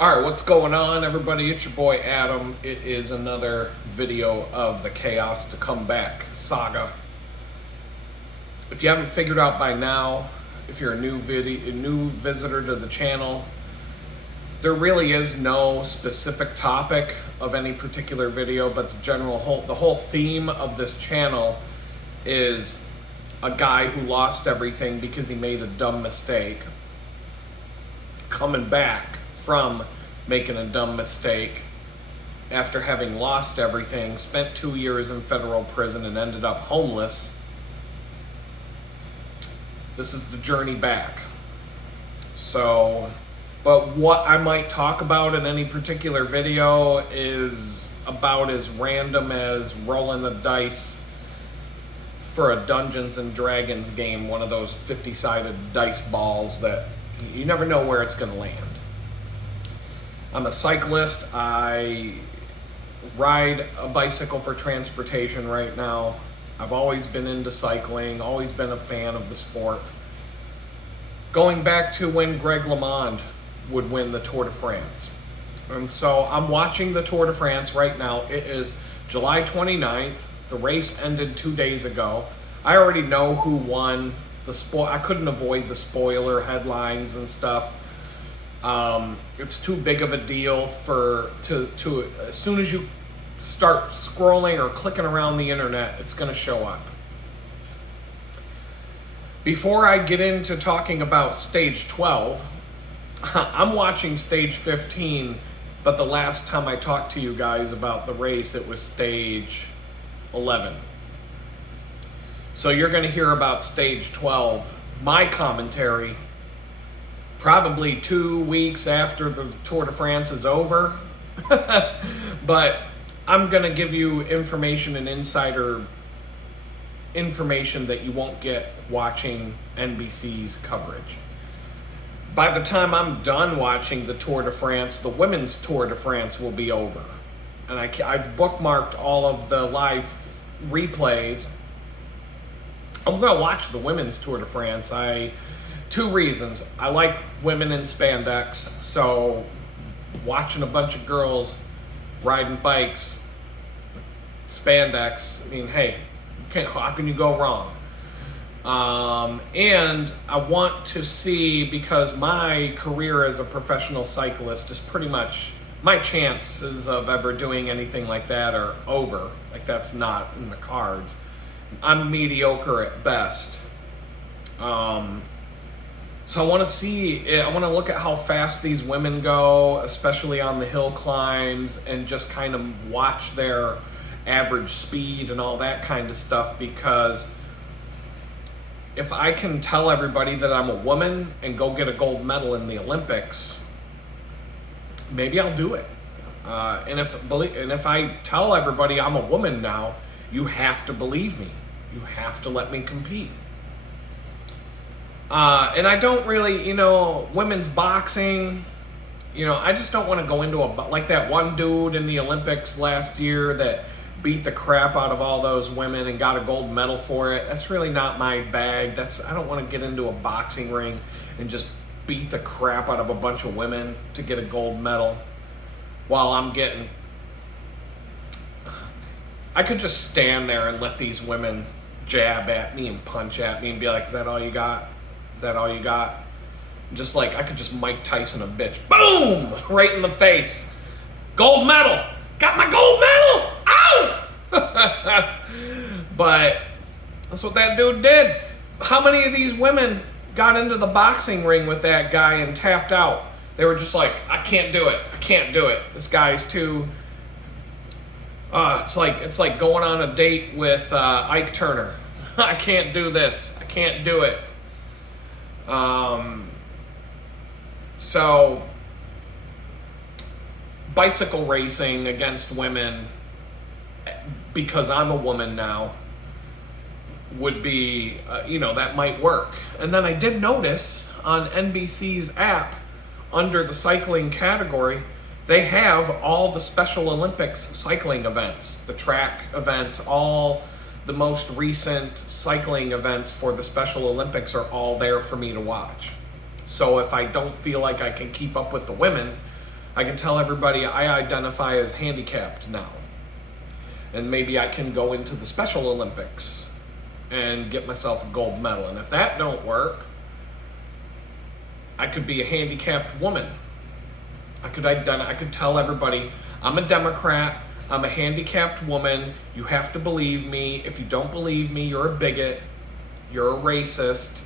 All right, what's going on, everybody? It's your boy Adam. It is another video of the Chaos to Come Back saga. If you haven't figured out by now, if you're a new visitor to the channel, there really is no specific topic of any particular video, but the whole theme of this channel is a guy who lost everything because he made a dumb mistake, coming back from making a dumb mistake after having lost everything, spent 2 years in federal prison and ended up homeless. This is the journey back. But what I might talk about in any particular video is about as random as rolling the dice for a Dungeons and Dragons game, one of those 50-sided dice balls that you never know where it's going to land. I'm a cyclist. I ride a bicycle for transportation right now. I've always been into cycling, always been a fan of the sport. Going back to when Greg LeMond would win the Tour de France. And so I'm watching the Tour de France right now. It is July 29th. The race ended 2 days ago. I already know who won. I couldn't avoid the spoiler headlines and stuff. It's too big of a deal to as soon as you start scrolling or clicking around the internet, it's going to show up. Before I get into talking about stage 12, I'm watching stage 15, but the last time I talked to you guys about the race, it was stage 11. So you're going to hear about stage 12, my commentary, probably 2 weeks after the Tour de France is over. But I'm going to give you information and insider information that you won't get watching NBC's coverage. By the time I'm done watching the Tour de France, the women's Tour de France will be over. And I've bookmarked all of the live replays. I'm going to watch the women's Tour de France. Two reasons. I like women in spandex, so watching a bunch of girls riding bikes, spandex, I mean, hey, how can you go wrong? And I want to see, because my career as a professional cyclist is pretty much, my chances of ever doing anything like that are over. Like, that's not in the cards. I'm mediocre at best. So I want to look at how fast these women go, especially on the hill climbs, and just kind of watch their average speed and all that kind of stuff, because if I can tell everybody that I'm a woman and go get a gold medal in the Olympics, maybe I'll do it. And if I tell everybody I'm a woman now, you have to believe me. You have to let me compete. And I don't really, women's boxing, I just don't want to go into like that one dude in the Olympics last year that beat the crap out of all those women and got a gold medal for it. That's really not my bag. I don't want to get into a boxing ring and just beat the crap out of a bunch of women to get a gold medal while I could just stand there and let these women jab at me and punch at me and be like, is that all you got? Is that all you got? Just like, I could just Mike Tyson a bitch. Boom! Right in the face. Gold medal! Got my gold medal! Ow! But that's what that dude did. How many of these women got into the boxing ring with that guy and tapped out? They were just like, I can't do it. I can't do it. This guy's too... it's like going on a date with Ike Turner. I can't do this. I can't do it. So bicycle racing against women, because I'm a woman now, would be, that might work. And then I did notice on NBC's app, under the cycling category, they have all the Special Olympics cycling events, the track events, all the most recent cycling events for the Special Olympics are all there for me to watch. So if I don't feel like I can keep up with the women, I can tell everybody I identify as handicapped now. And maybe I can go into the Special Olympics and get myself a gold medal. And if that don't work, I could be a handicapped woman. I could tell everybody, I'm a Democrat, I'm a handicapped woman, you have to believe me. If you don't believe me, you're a bigot, you're a racist.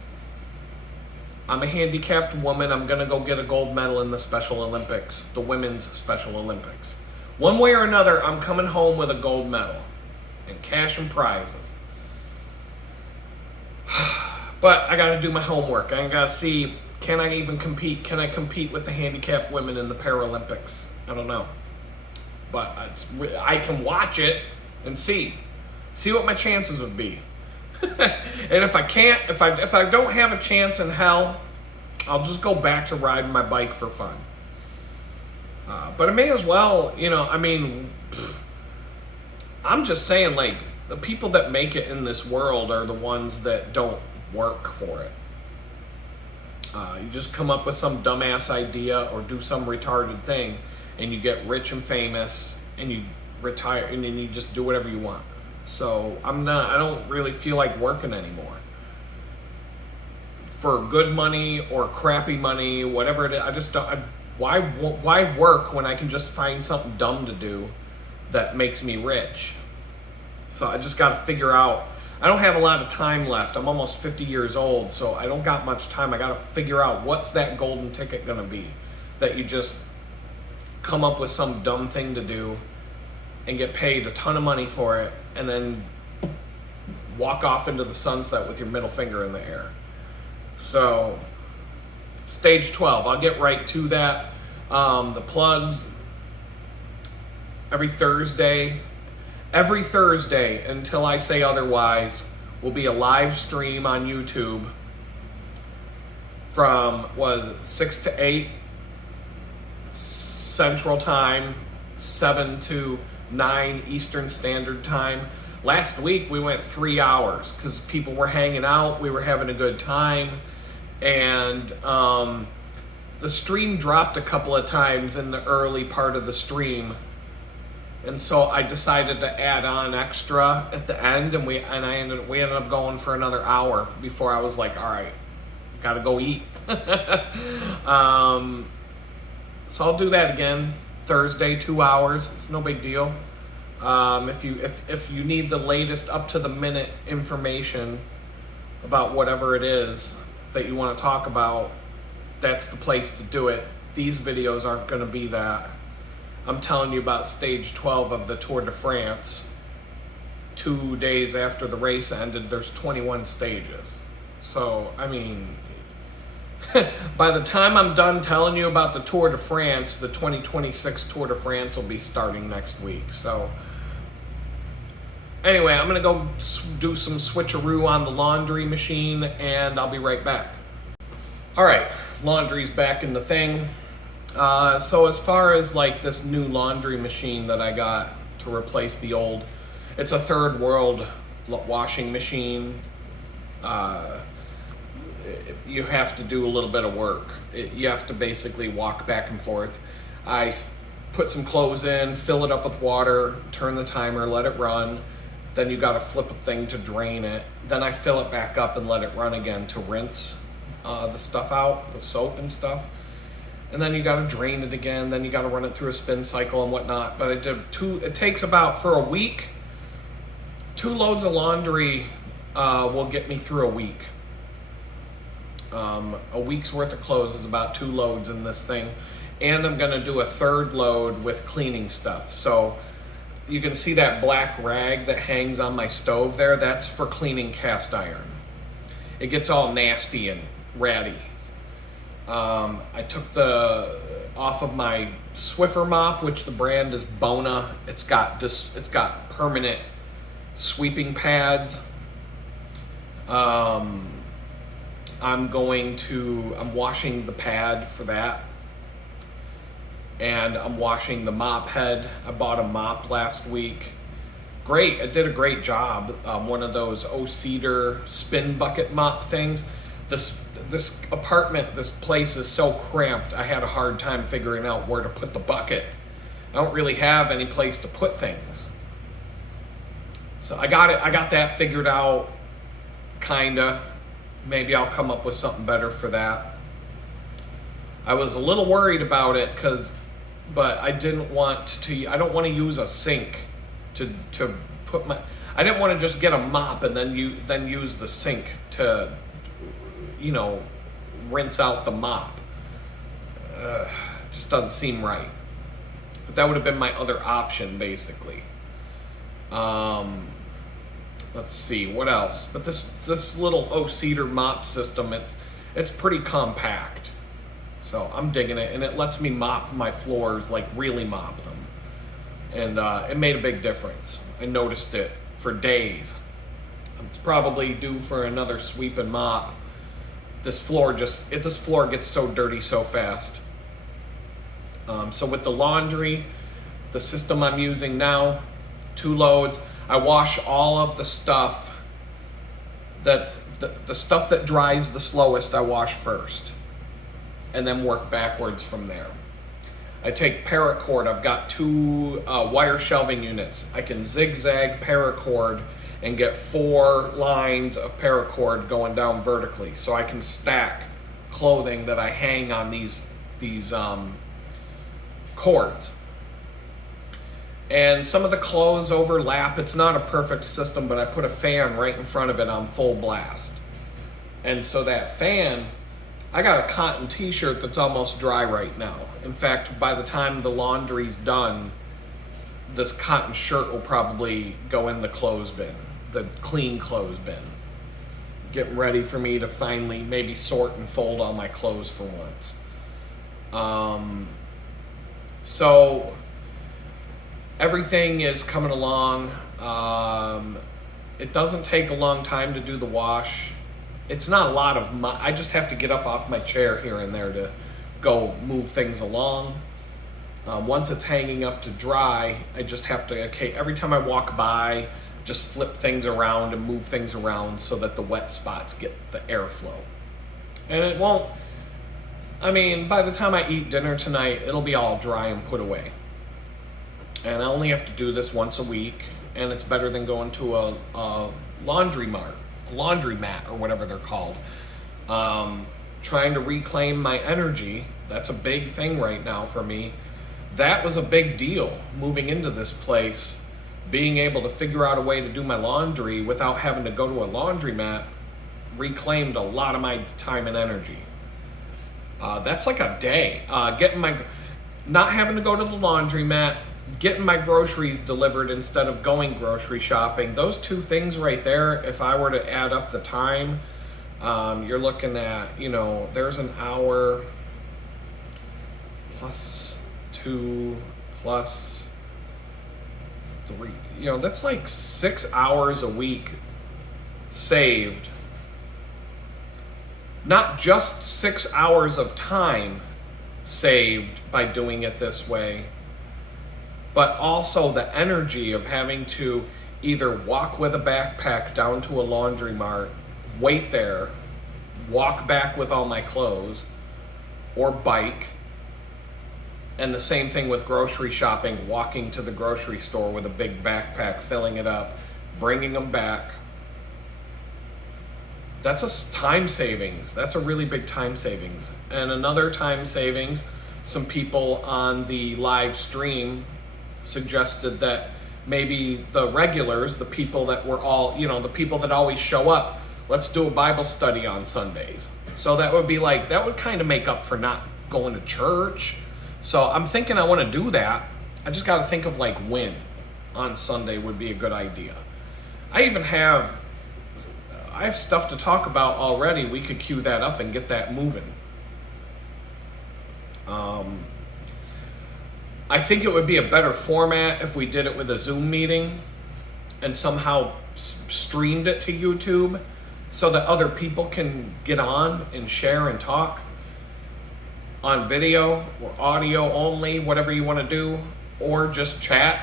I'm a handicapped woman, I'm gonna go get a gold medal in the Special Olympics, the Women's Special Olympics. One way or another, I'm coming home with a gold medal and cash and prizes. But I gotta do my homework. I gotta see, can I even compete? Can I compete with the handicapped women in the Paralympics? I don't know. But I can watch it and see what my chances would be. And if I can't, if I don't have a chance in hell, I'll just go back to riding my bike for fun. But I may as well, I'm just saying, like, the people that make it in this world are the ones that don't work for it. You just come up with some dumbass idea or do some retarded thing, and you get rich and famous, and you retire, and then you just do whatever you want. So I don't really feel like working anymore. For good money or crappy money, whatever it is, I just don't. Why work when I can just find something dumb to do that makes me rich? So I just got to figure out. I don't have a lot of time left. I'm almost 50 years old, so I don't got much time. I got to figure out, what's that golden ticket going to be that you just come up with some dumb thing to do and get paid a ton of money for it, and then walk off into the sunset with your middle finger in the air. So stage 12, I'll get right to that. The plugs, every Thursday until I say otherwise, will be a live stream on YouTube from 6 to 8 Central Time, 7 to 9 Eastern Standard Time. Last week we went 3 hours because people were hanging out, we were having a good time, and the stream dropped a couple of times in the early part of the stream, and so I decided to add on extra at the end, and we ended up going for another hour before I was like, all right, gotta go eat. So I'll do that again Thursday, 2 hours. It's no big deal. If you need the latest up to the minute information about whatever it is that you want to talk about, that's the place to do it. These videos aren't going to be that. I'm telling you about stage 12 of the Tour de France. 2 days after the race ended, there's 21 stages. So, by the time I'm done telling you about the Tour de France, the 2026 Tour de France will be starting next week. So anyway, I'm going to go do some switcheroo on the laundry machine, and I'll be right back. All right, laundry's back in the thing. So as far as like this new laundry machine that I got to replace the old, it's a third world washing machine. You have to do a little bit of work. You have to basically walk back and forth. I put some clothes in, fill it up with water, turn the timer, let it run. Then you got to flip a thing to drain it. Then I fill it back up and let it run again to rinse the stuff out, the soap and stuff. And then you got to drain it again. Then you got to run it through a spin cycle and whatnot. But it takes about, for a week, 2 loads of laundry will get me through a week. A week's worth of clothes is about 2 loads in this thing. And I'm going to do a third load with cleaning stuff. So you can see that black rag that hangs on my stove there. That's for cleaning cast iron. It gets all nasty and ratty. I took off of my Swiffer mop, which the brand is Bona. It's got permanent sweeping pads. I'm washing the pad for that, and I'm washing the mop head. I bought a mop last week. Great, it did a great job. One of those O-Cedar spin bucket mop things. this apartment, this place is so cramped, I had a hard time figuring out where to put the bucket. I don't really have any place to put things. So I got that figured out, kinda. Maybe I'll come up with something better for that. I was a little worried about it but I don't want to use a sink to put I didn't want to just get a mop and then use the sink to, rinse out the mop. Just doesn't seem right. But that would have been my other option, basically. Let's see, what else? But this little cedar mop system, it's pretty compact. So I'm digging it, and it lets me mop my floors, like really mop them. And it made a big difference. I noticed it for days. It's probably due for another sweep and mop. This floor gets so dirty so fast. So with the laundry, the system I'm using now, 2 loads, I wash all of the stuff that's the stuff that dries the slowest, I wash first, and then work backwards from there. I take paracord. I've got 2 wire shelving units. I can zigzag paracord and get 4 lines of paracord going down vertically, so I can stack clothing that I hang on these cords. And some of the clothes overlap. It's not a perfect system, but I put a fan right in front of it on full blast. And so that fan, I got a cotton t-shirt that's almost dry right now. In fact, by the time the laundry's done, this cotton shirt will probably go in the clothes bin, the clean clothes bin. Getting ready for me to finally maybe sort and fold all my clothes for once. So everything is coming along. It doesn't take a long time to do the wash. It's not a lot of I just have to get up off my chair here and there to go move things along. Once it's hanging up to dry, I just have to, every time I walk by, just flip things around and move things around so that the wet spots get the airflow. And it won't, by the time I eat dinner tonight, it'll be all dry and put away. And I only have to do this once a week, and it's better than going to a laundromat, or whatever they're called. Trying to reclaim my energy, that's a big thing right now for me. That was a big deal, moving into this place. Being able to figure out a way to do my laundry without having to go to a laundromat reclaimed a lot of my time and energy. That's like a day. Not having to go to the laundromat, getting my groceries delivered instead of going grocery shopping. Those 2 things right there, if I were to add up the time, you're looking at, there's an hour plus 2 plus 3. That's like 6 hours a week saved. Not just 6 hours of time saved by doing it this way, but also the energy of having to either walk with a backpack down to a laundromat, wait there, walk back with all my clothes, or bike. And the same thing with grocery shopping, walking to the grocery store with a big backpack, filling it up, bringing them back. That's a time savings. That's a really big time savings. And another time savings, some people on the live stream suggested that maybe the regulars, the people that were all, the people that always show up, let's do a Bible study on Sundays. So that would kind of make up for not going to church. So I'm thinking I want to do that. I just got to think of when on Sunday would be a good idea. I have stuff to talk about already. We could queue that up and get that moving. I think it would be a better format if we did it with a Zoom meeting and somehow streamed it to YouTube so that other people can get on and share and talk on video or audio only, whatever you want to do, or just chat.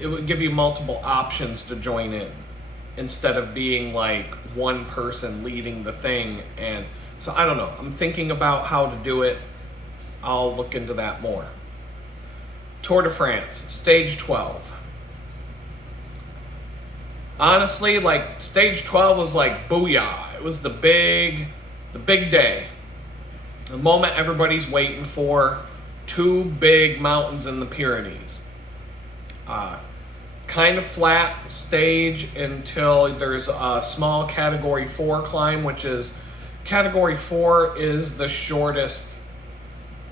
It would give you multiple options to join in. instead of being like one person leading the thing. And so I don't know. I'm thinking about how to do it. I'll look into that more. Tour de France, stage 12. Honestly, like stage 12 was like booyah. It was the big day. The moment everybody's waiting for. 2 big mountains in the Pyrenees. Kind of flat stage until there's a small category 4 climb, which is category 4 is the shortest.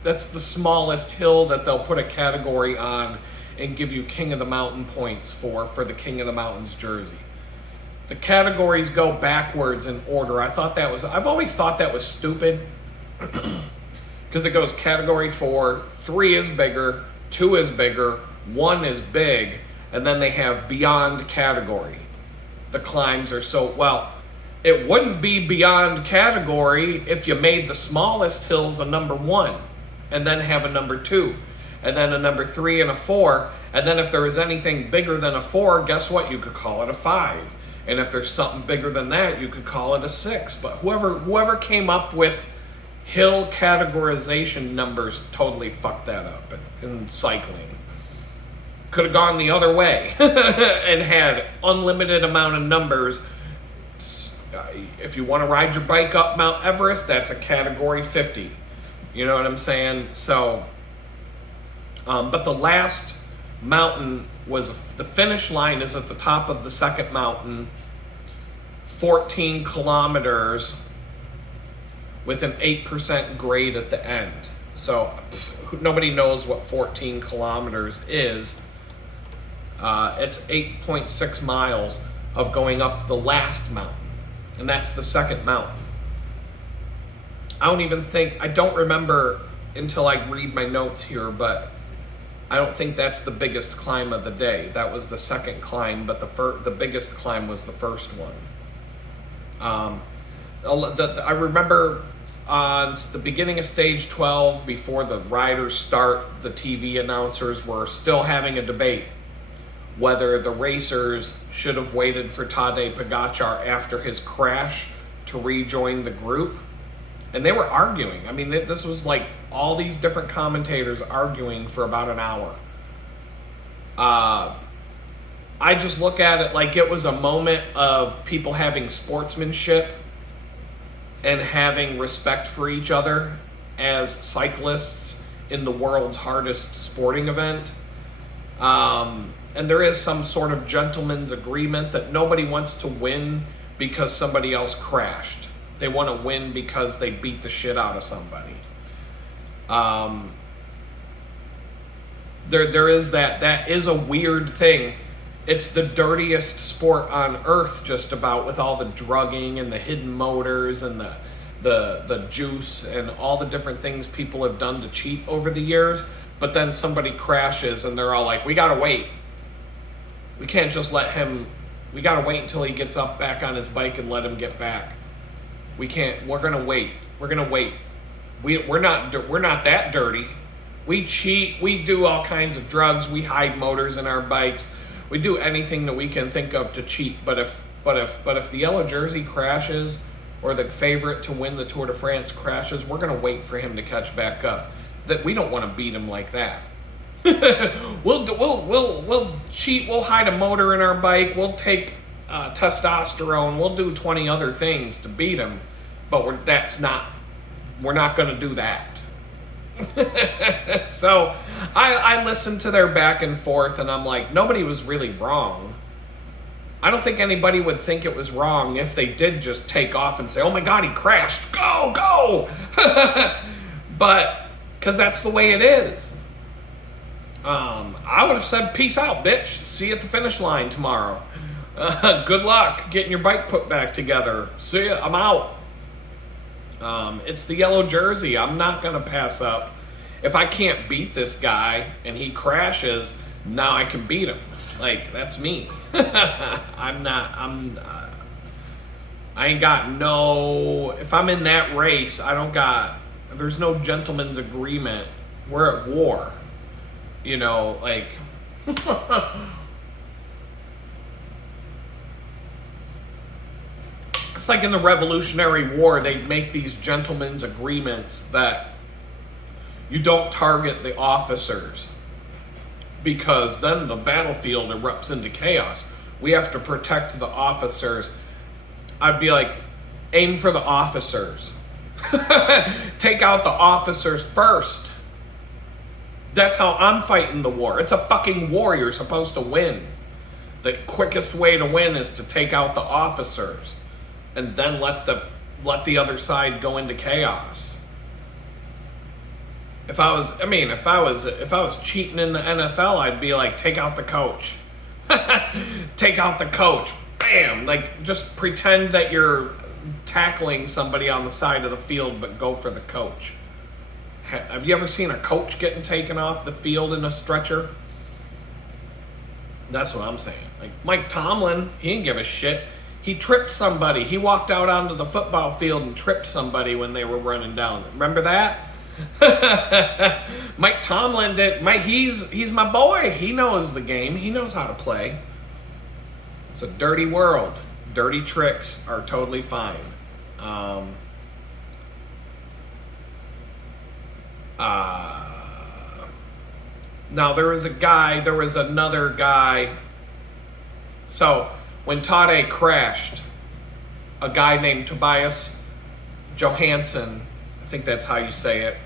That's the smallest hill that they'll put a category on and give you King of the Mountain points for the King of the Mountains jersey. The categories go backwards in order. I've always thought that was stupid. Because it goes category 4, 3 is bigger, 2 is bigger, 1 is big, and then they have beyond category. The climbs are so, well, it wouldn't be beyond category if you made the smallest hills a number 1, and then have a number 2, and then a number 3 and a 4, and then if there was anything bigger than a 4, guess what? You could call it a 5. And if there's something bigger than that, you could call it a 6. But whoever came up with hill categorization numbers totally fucked that up in cycling. Could have gone the other way and had unlimited amount of numbers. If you want to ride your bike up Mount Everest, that's a category 50. You know what I'm saying? So, but the last mountain was, the finish line is at the top of the second mountain, 14 kilometers, with an 8% grade at the end. So nobody knows what 14 kilometers is. It's 8.6 miles of going up the last mountain. And that's the second mountain. I don't remember until I read my notes here, but I don't think that's the biggest climb of the day. That was the second climb, but the biggest climb was the first one. I remember on the beginning of stage 12, before the riders start, the TV announcers were still having a debate whether the racers should have waited for Tadej Pogačar after his crash to rejoin the group. And they were arguing. I mean, this was like all these different commentators arguing for about an hour. I just look at it like it was a moment of people having sportsmanship and having respect for each other as cyclists in the world's hardest sporting event. And there is some sort of gentleman's agreement that nobody wants to win because somebody else crashed. They want to win because they beat the shit out of somebody. There is that is a weird thing. It's the dirtiest sport on earth, just about, with all the drugging and the hidden motors and the juice and all the different things people have done to cheat over the years. But then somebody crashes and they're all like, we gotta wait. We can't just let him, we gotta wait until he gets up back on his bike and let him get back. We can't, we're gonna wait. We're not that dirty. We cheat, we do all kinds of drugs, we hide motors in our bikes. We do anything that we can think of to cheat. But if the yellow jersey crashes, or the favorite to win the Tour de France crashes, we're gonna wait for him to catch back up. That we don't want to beat him like that. We'll cheat. We'll hide a motor in our bike. We'll take testosterone. We'll do 20 other things to beat him. But we're not going to do that. So I listened to their back and forth, and I'm like, nobody was really wrong. I don't think anybody would think it was wrong if they did just take off and say, oh my God, he crashed. Go. But because that's the way it is. I would have said, peace out, bitch. See you at the finish line tomorrow. Good luck getting your bike put back together. See ya, I'm out. It's the yellow jersey. I'm not going to pass up. If I can't beat this guy and he crashes, now I can beat him. Like, that's me. I ain't got no, if I'm in that race, there's no gentleman's agreement. We're at war. You know, like, It's like in the Revolutionary War, they'd make these gentlemen's agreements that you don't target the officers because then the battlefield erupts into chaos. We have to protect the officers. I'd be like, aim for the officers. Take out the officers first. That's how I'm fighting the war. It's a fucking war. You're supposed to win. The quickest way to win is to take out the officers and then let the other side go into chaos. If I was cheating in the NFL, I'd be like, take out the coach. Take out the coach. Bam! Like, just pretend that you're tackling somebody on the side of the field, but go for the coach. Have you ever seen a coach getting taken off the field in a stretcher? That's what I'm saying. Like, Mike Tomlin, he didn't give a shit. He tripped somebody. He walked out onto the football field and tripped somebody when they were running down. Remember that? Mike Tomlin did. He's my boy. He knows the game. He knows how to play. It's a dirty world. Dirty tricks are totally fine. Now there was another guy. So when Tade crashed, a guy named Tobias Johansson, I think that's how you say it,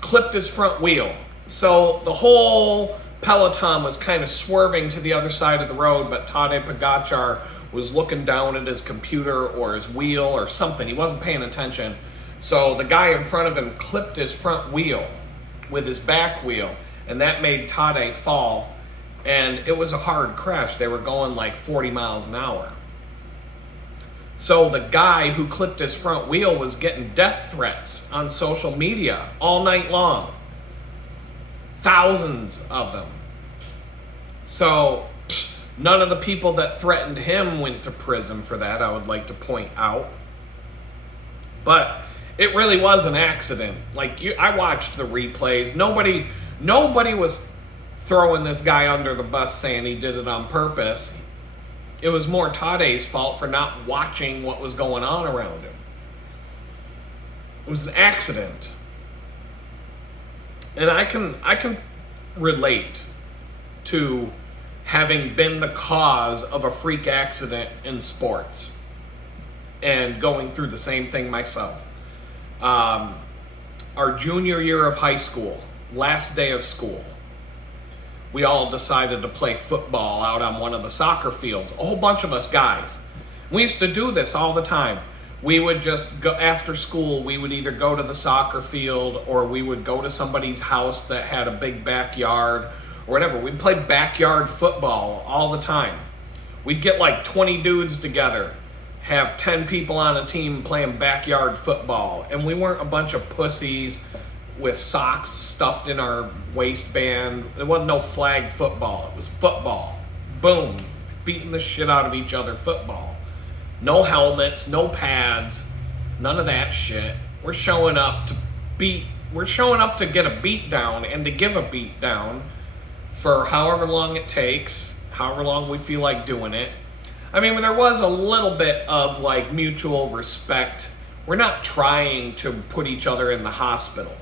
clipped his front wheel. So the whole peloton was kind of swerving to the other side of the road, but Tadej Pogačar was looking down at his computer or his wheel or something. He wasn't paying attention. So the guy in front of him clipped his front wheel with his back wheel, and that made Tadej fall. And it was a hard crash. They were going like 40 miles an hour. So the guy who clipped his front wheel was getting death threats on social media all night long. Thousands of them. So none of the people that threatened him went to prison for that, I would like to point out. But it really was an accident. I watched the replays. Nobody was throwing this guy under the bus saying he did it on purpose. It was more Tadej's fault for not watching what was going on around him. It was an accident. And I can relate to having been the cause of a freak accident in sports and going through the same thing myself. Our junior year of high school, last day of school, we all decided to play football out on one of the soccer fields. A whole bunch of us guys. We used to do this all the time. We would just go after school. We would either go to the soccer field or we would go to somebody's house that had a big backyard or whatever. We'd play backyard football all the time. We'd get like 20 dudes together, have 10 people on a team playing backyard football. And we weren't a bunch of pussies with socks stuffed in our waistband. It wasn't no flag football. It was football. Boom. Beating the shit out of each other football. No helmets, no pads, none of that shit. We're showing up to get a beat down and to give a beat down for however long it takes, however long we feel like doing it. I mean, there was a little bit of like mutual respect. We're not trying to put each other in the hospital.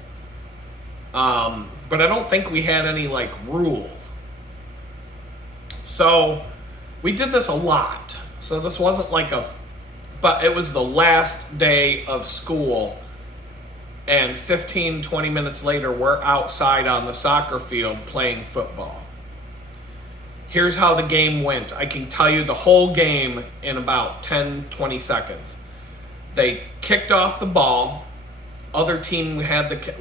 But I don't think we had any like rules. So we did this a lot. So this wasn't but it was the last day of school, and 15, 20 minutes later, we're outside on the soccer field playing football. Here's how the game went. I can tell you the whole game in about 10, 20 seconds. They kicked off the ball. Other team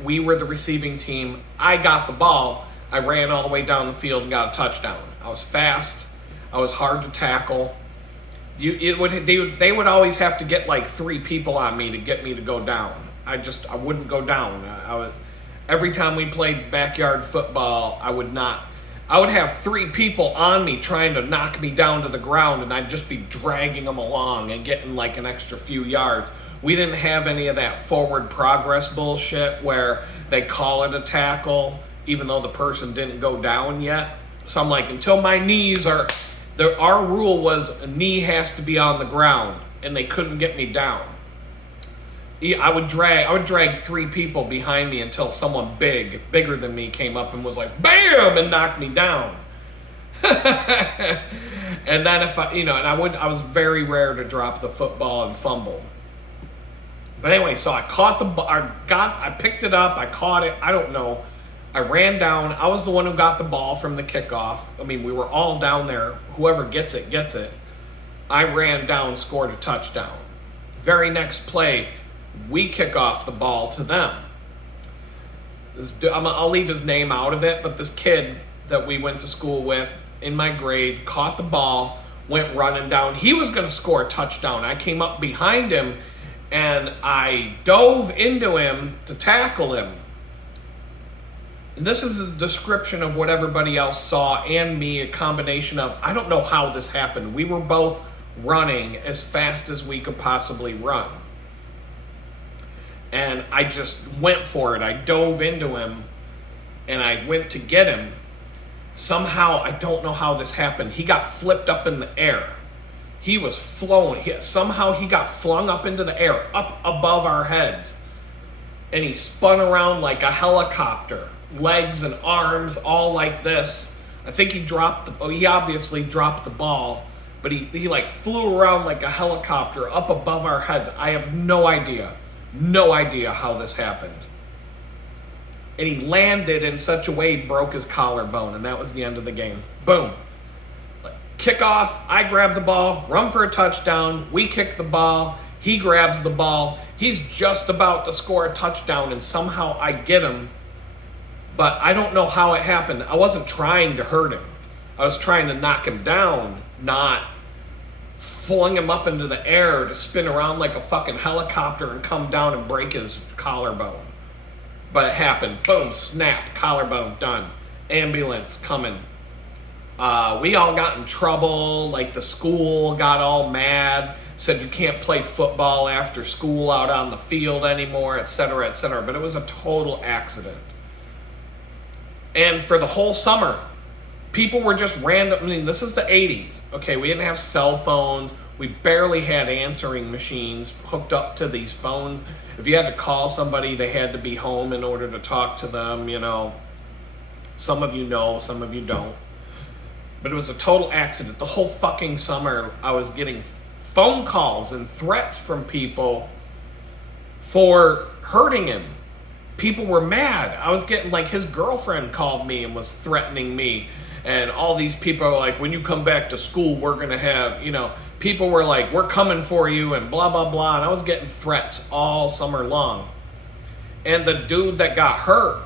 we were the receiving team. I got the ball. I ran all the way down the field and got a touchdown. I was fast. I was hard to tackle. They would always have to get like 3 people on me to get me to go down. I wouldn't go down. Every time we played backyard football, I would have 3 people on me trying to knock me down to the ground, and I'd just be dragging them along and getting like an extra few yards. We didn't have any of that forward progress bullshit where they call it a tackle even though the person didn't go down yet. So I'm like, until my knees are Our rule was a knee has to be on the ground, and they couldn't get me down. I would drag 3 people behind me until someone bigger than me came up and was like, bam, and knocked me down. And then if I was very rare to drop the football and fumble. But anyway, so I caught I picked it up, I caught it, I don't know. I ran down, I was the one who got the ball from the kickoff. I mean, we were all down there, whoever gets it, gets it. I ran down, scored a touchdown. Very next play, we kick off the ball to them. I'll leave his name out of it, but this kid that we went to school with in my grade caught the ball, went running down. He was going to score a touchdown. I came up behind him, and I dove into him to tackle him. And this is a description of what everybody else saw and me, a combination of, I don't know how this happened. We were both running as fast as we could possibly run. And I just went for it. I dove into him, and I went to get him. Somehow, I don't know how this happened, he got flipped up in the air. He was flown. Somehow he got flung up into the air, up above our heads. And he spun around like a helicopter. Legs and arms all like this. I think he obviously dropped the ball, but he like flew around like a helicopter up above our heads. I have no idea how this happened. And he landed in such a way he broke his collarbone, and that was the end of the game. Boom. Kickoff, I grab the ball, run for a touchdown, we kick the ball, he grabs the ball, he's just about to score a touchdown, and somehow I get him. But I don't know how it happened. I wasn't trying to hurt him. I was trying to knock him down, not flung him up into the air to spin around like a fucking helicopter and come down and break his collarbone. But it happened. Boom, snap, collarbone, done. Ambulance coming. We all got in trouble. Like, the school got all mad, said you can't play football after school out on the field anymore, etc., etc. But it was a total accident. And for the whole summer, people were just random. I mean, this is the 80s. Okay, we didn't have cell phones. We barely had answering machines hooked up to these phones. If you had to call somebody, they had to be home in order to talk to them, you know. Some of you know, some of you don't. But it was a total accident. The whole fucking summer, I was getting phone calls and threats from people for hurting him. People were mad. I was getting, like, his girlfriend called me and was threatening me. And all these people are like, when you come back to school, we're going to have, you know, people were like, we're coming for you and blah, blah, blah. And I was getting threats all summer long. And the dude that got hurt,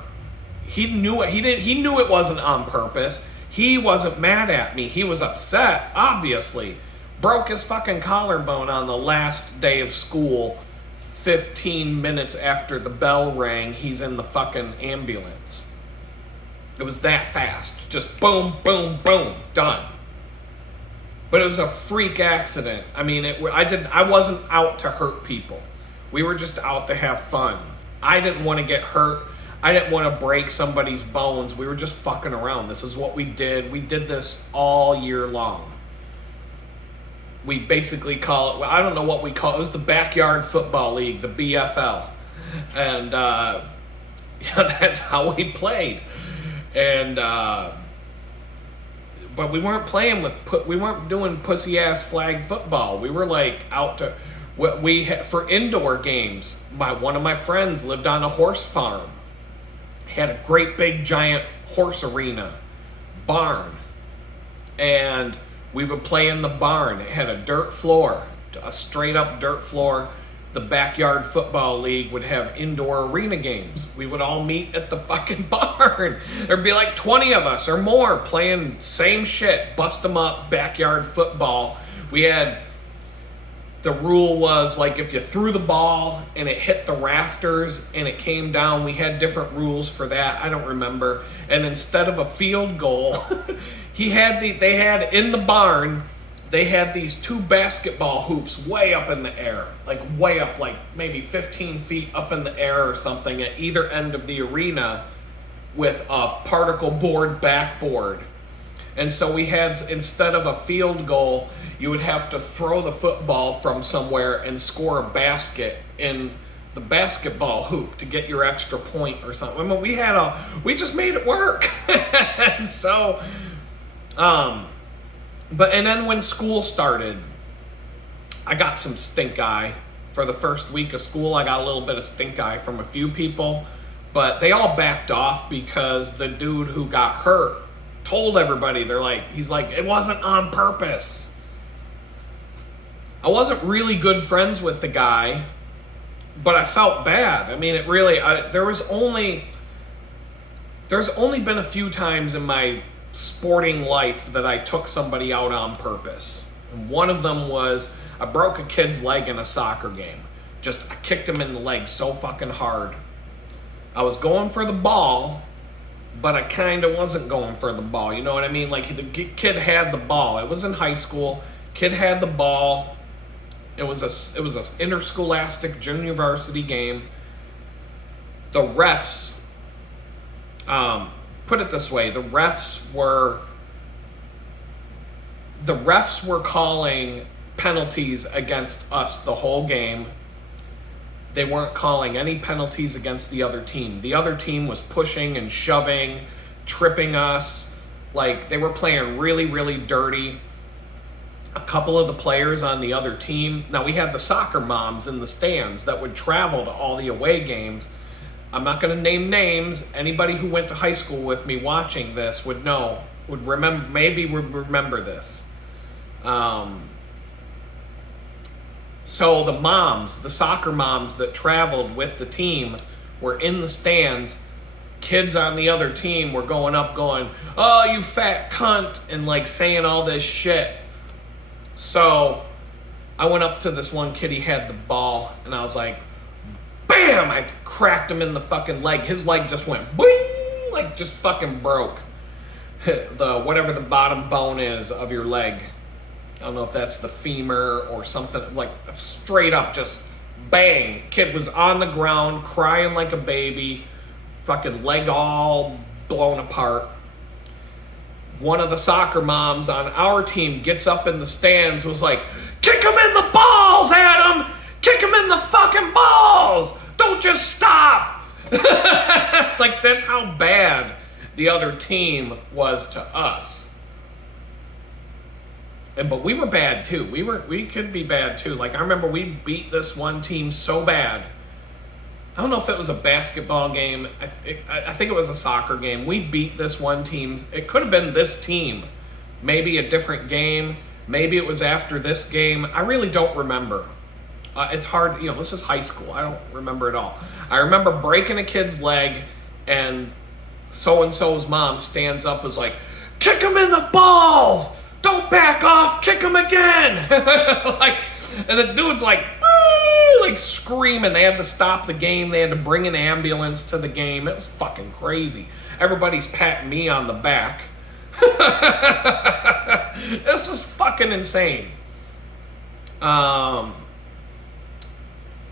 he knew it wasn't on purpose. He wasn't mad at me. He was upset, obviously. Broke his fucking collarbone on the last day of school. 15 minutes after the bell rang, he's in the fucking ambulance. It was that fast. Just boom, boom, boom, done. But it was a freak accident. I mean, I wasn't out to hurt people. We were just out to have fun. I didn't want to get hurt. I didn't want to break somebody's bones. We were just fucking around. This is what we did. We did this all year long. We basically call it, I don't know what we call it. It was the Backyard Football League, the BFL. And yeah, that's how we played. And but we weren't playing we weren't doing pussy ass flag football. We were like out to what we had for indoor games. One of my friends lived on a horse farm. Had a great big giant horse arena barn, and we would play in the barn. It had a dirt floor, a straight up dirt floor. The Backyard Football League would have indoor arena games. We would all meet at the fucking barn. There'd be like 20 of us or more playing same shit, bust 'em up, backyard football. The rule was, like, if you threw the ball and it hit the rafters and it came down, we had different rules for that. I don't remember. And instead of a field goal, they had in the barn, they had these 2 basketball hoops way up in the air, like way up, like maybe 15 feet up in the air or something at either end of the arena with a particle board backboard. And so we had, instead of a field goal, you would have to throw the football from somewhere and score a basket in the basketball hoop to get your extra point or something. I mean, we just made it work. And so, and then when school started, I got some stink eye. For the first week of school, I got a little bit of stink eye from a few people, but they all backed off because the dude who got hurt told everybody, he's like, it wasn't on purpose. I wasn't really good friends with the guy, but I felt bad. I mean, there's only been a few times in my sporting life that I took somebody out on purpose. And one of them was, I broke a kid's leg in a soccer game. I kicked him in the leg so fucking hard. I was going for the ball, but I kind of wasn't going for the ball. You know what I mean? Like, the kid had the ball. It was in high school. Kid had the ball. It was a interscholastic junior varsity game. The refs, put it this way, the refs were calling penalties against us the whole game. They weren't calling any penalties against the other team. The other team was pushing and shoving, tripping us. Like, they were playing really, really dirty. A couple of the players on the other team, now we had the soccer moms in the stands that would travel to all the away games. I'm not going to name names. Anybody who went to high school with me watching this would remember this. So the soccer moms that traveled with the team were in the stands. Kids on the other team were going up going, "Oh, you fat cunt," and like saying all this shit. So I went up to this one kid, he had the ball, and I was like, bam! I cracked him in the fucking leg. His leg just went boing, like just fucking broke. Whatever the bottom bone is of your leg. I don't know if that's the femur or something, like straight up just bang. Kid was on the ground crying like a baby, fucking leg all blown apart. One of the soccer moms on our team gets up in the stands, was like, "Kick him in the balls, Adam! Kick him in the fucking balls! Don't just stop!" Like, that's how bad the other team was to us. But we were bad too. We could be bad too. Like, I remember we beat this one team so bad. I don't know if it was a basketball game. I think it was a soccer game. We beat this one team. It could have been this team. Maybe a different game. Maybe it was after this game. I really don't remember. It's hard. This is high school. I don't remember it all. I remember breaking a kid's leg, and so-and-so's mom stands up, was like, "Kick him in the balls! Don't back off! Kick him again!" And the dude's like screaming. They had to stop the game. They had to bring an ambulance to the game. It was fucking crazy. Everybody's patting me on the back. This is fucking insane.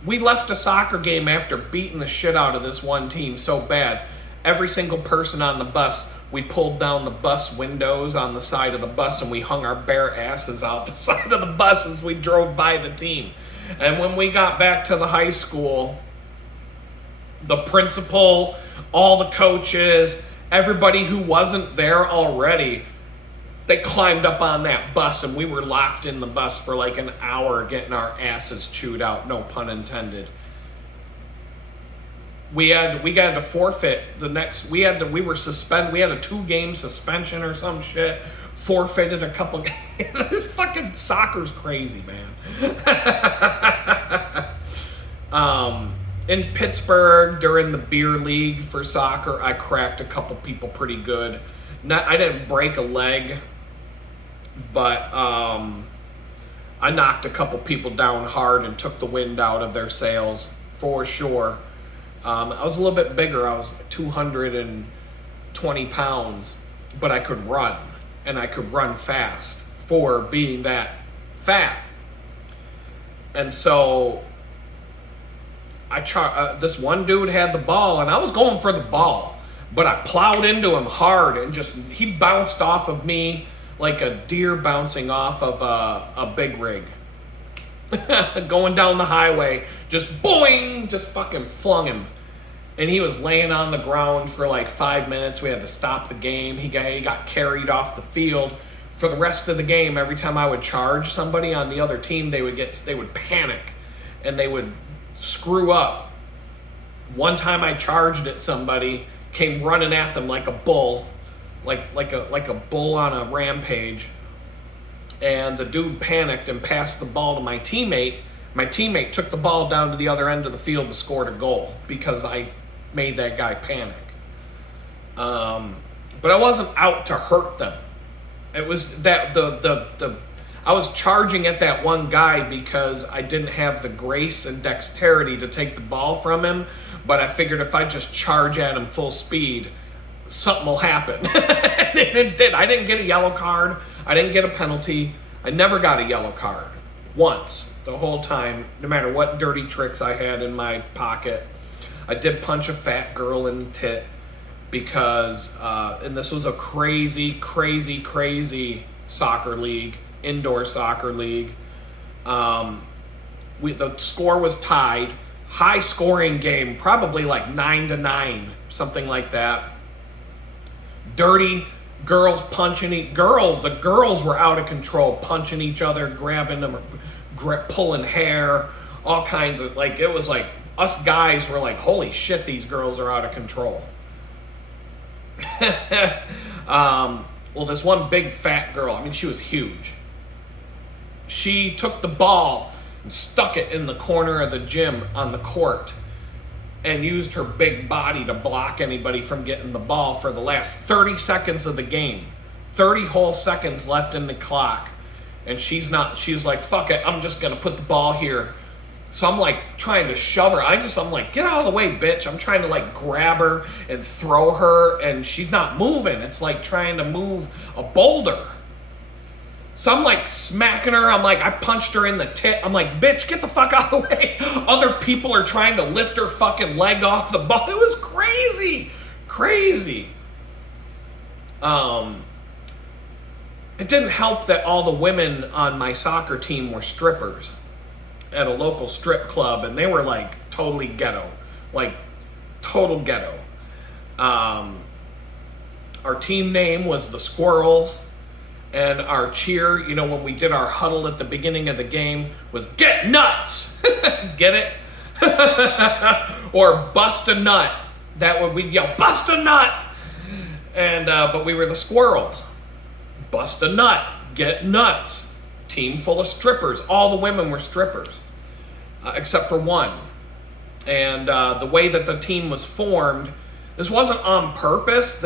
We left a soccer game after beating the shit out of this one team so bad. Every single person on the bus, we pulled down the bus windows on the side of the bus and we hung our bare asses out the side of the bus as we drove by the team. And when we got back to the high school, the principal, all the coaches, everybody who wasn't there already, they climbed up on that bus and we were locked in the bus for like an hour getting our asses chewed out, no pun intended. We had to forfeit the next, we were suspended, we had a 2-game suspension or some shit, forfeited a couple games. This fucking soccer's crazy, man. In Pittsburgh, during the beer league for soccer, I cracked a couple people pretty good. I didn't break a leg, but I knocked a couple people down hard and took the wind out of their sails, for sure. I was a little bit bigger. I was 220 pounds, but I could run, and I could run fast for being that fat. And so this one dude had the ball, and I was going for the ball, But I plowed into him hard, and he bounced off of me like a deer bouncing off of a big rig. Going down the highway, just boing, just fucking flung him. And he was laying on the ground for like 5 minutes. We had to stop the game. He got carried off the field. For the rest of the game, every time I would charge somebody on the other team, they would panic and they would screw up. One time I charged at somebody, came running at them like a bull, like a bull on a rampage. And the dude panicked and passed the ball to my teammate. My teammate took the ball down to the other end of the field and scored a goal because I made that guy panic. But I wasn't out to hurt them. It was that I was charging at that one guy because I didn't have the grace and dexterity to take the ball from him. But I figured if I just charge at him full speed, something will happen. And it did. I didn't get a yellow card. I didn't get a penalty. I never got a yellow card. Once. The whole time. No matter what dirty tricks I had in my pocket. I did punch a fat girl in the tit. Because, and this was a crazy soccer league. Indoor soccer league. The score was tied. High scoring game. Probably like 9-9. Something like that. Dirty girls punching the girls were out of control, punching each other, grabbing them, pulling hair, all kinds of, like, it was like us guys were like, holy shit, these girls are out of control. Well, this one big fat girl, I mean, she was huge. She took the ball and stuck it in the corner of the gym on the court and used her big body to block anybody from getting the ball for the last 30 seconds of the game. 30 whole seconds left in the clock. And she's like, fuck it, I'm just going to put the ball here. So I'm like trying to shove her. I'm like, get out of the way, bitch. I'm trying to like grab her and throw her, and she's not moving. It's like trying to move a boulder. So I'm like smacking her. I punched her in the tit. I'm like, bitch, get the fuck out of the way. Other people are trying to lift her fucking leg off the ball. It was crazy. It didn't help that all the women on my soccer team were strippers at a local strip club, and they were like totally ghetto. Like total ghetto. Our team name was the Squirrels. And our cheer, when we did our huddle at the beginning of the game, was get nuts. Get it? Or bust a nut. We'd yell, bust a nut. And but we were the Squirrels. Bust a nut. Get nuts. Team full of strippers. All the women were strippers. Except for one. And the way that the team was formed, this wasn't on purpose.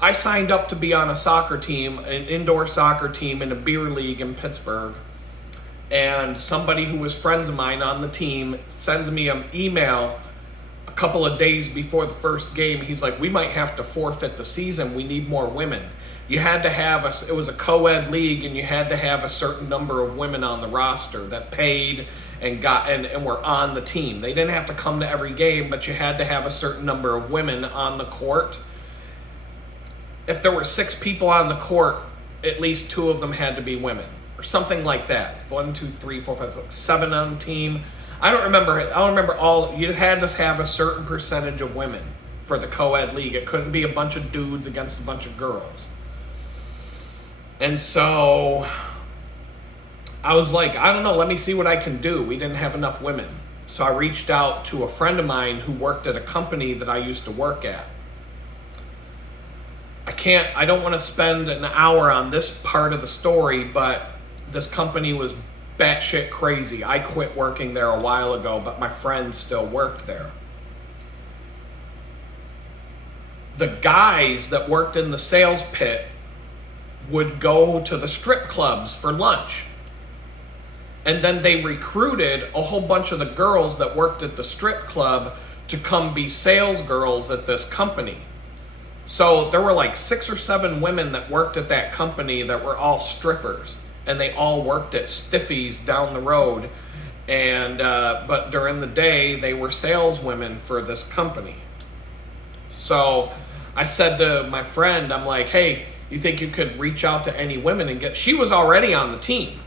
I signed up to be on a soccer team, an indoor soccer team in a beer league in Pittsburgh. And somebody who was friends of mine on the team sends me an email a couple of days before the first game. He's like, we might have to forfeit the season. We need more women. You had to have it was a co-ed league, and you had to have a certain number of women on the roster that paid and were on the team. They didn't have to come to every game, but you had to have a certain number of women on the court. If there were 6 people on the court, at least 2 of them had to be women, or something like that. 1, 2, 3, 4, 5, 6, 7 on the team. I don't remember all. You had to have a certain percentage of women for the co-ed league. It couldn't be a bunch of dudes against a bunch of girls. And so I was like, I don't know, let me see what I can do. We didn't have enough women. So I reached out to a friend of mine who worked at a company that I used to work at. I don't want to spend an hour on this part of the story, but this company was batshit crazy. I quit working there a while ago, but my friends still worked there. The guys that worked in the sales pit would go to the strip clubs for lunch. And then they recruited a whole bunch of the girls that worked at the strip club to come be sales girls at this company. So there were like 6 or 7 women that worked at that company that were all strippers, and they all worked at Stiffy's down the road. And but during the day, they were saleswomen for this company. So I said to my friend, I'm like, hey, you think you could reach out to any women and get, she was already on the team.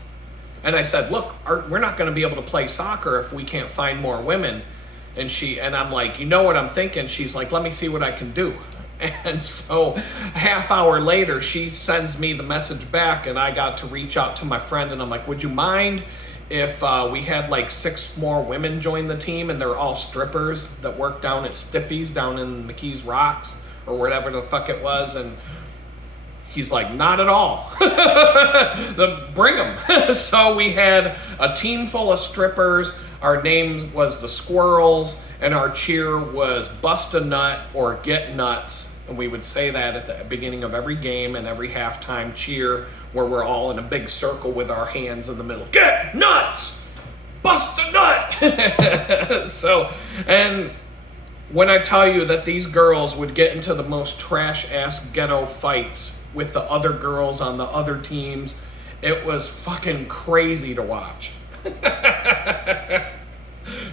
And I said, look, we're not going to be able to play soccer if we can't find more women. And I'm like, you know what I'm thinking? She's like, let me see what I can do. And so a half hour later, she sends me the message back, and I got to reach out to my friend, and I'm like, would you mind if we had like 6 more women join the team, and they're all strippers that work down at Stiffy's down in McKees Rocks or whatever the fuck it was? And he's like, not at all. Bring them. So we had a team full of strippers. Our name was the Squirrels, and our cheer was Bust a Nut or Get Nuts. And we would say that at the beginning of every game and every halftime cheer, where we're all in a big circle with our hands in the middle. Get nuts! Bust a nut! So, and when I tell you that these girls would get into the most trash-ass ghetto fights with the other girls on the other teams, it was fucking crazy to watch.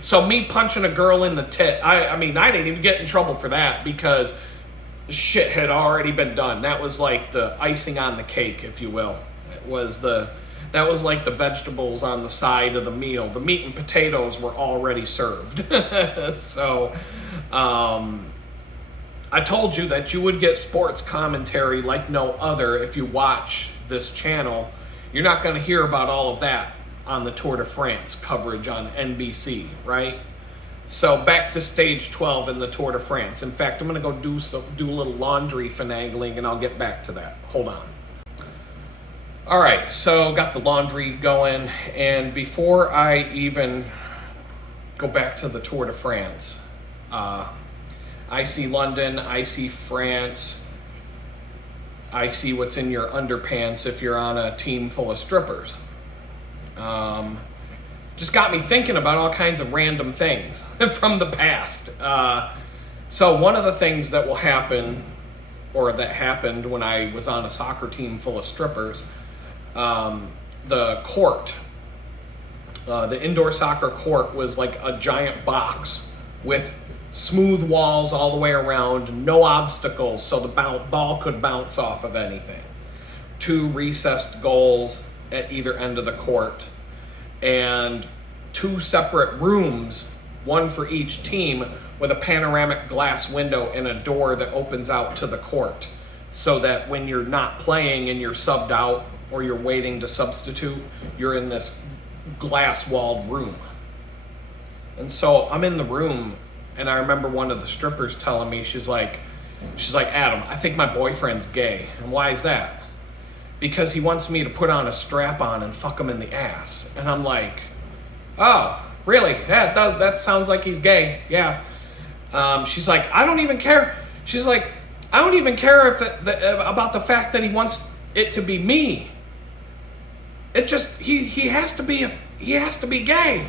So me punching a girl in the tit, I mean, I didn't even get in trouble for that because shit had already been done. That was like the icing on the cake, if you will. That was like the vegetables on the side of the meal. The meat and potatoes were already served. So, I told you that you would get sports commentary like no other if you watch this channel. You're not going to hear about all of that on the Tour de France coverage on NBC, right? So back to stage 12 in the Tour de France. In fact, I'm going to go do a little laundry finagling, and I'll get back to that. Hold on. All right, so got the laundry going, and before I even go back to the Tour de France, I see London, I see France, I see what's in your underpants if you're on a team full of strippers. Just got me thinking about all kinds of random things from the past. So one of the things that will happen, or that happened when I was on a soccer team full of strippers, the court, the indoor soccer court was like a giant box with smooth walls all the way around, no obstacles, so the ball could bounce off of anything. 2 recessed goals at either end of the court, and 2 separate rooms, one for each team, with a panoramic glass window and a door that opens out to the court, so that when you're not playing and you're subbed out or you're waiting to substitute, you're in this glass-walled room. And so I'm in the room, and I remember one of the strippers telling me, she's like, Adam, I think my boyfriend's gay. And why is that? Because he wants me to put on a strap on and fuck him in the ass. And I'm like, oh, really? Yeah, that sounds like he's gay. Yeah. She's like, I don't even care. She's like, I don't even care if about the fact that he wants it to be me. It just he has to be gay.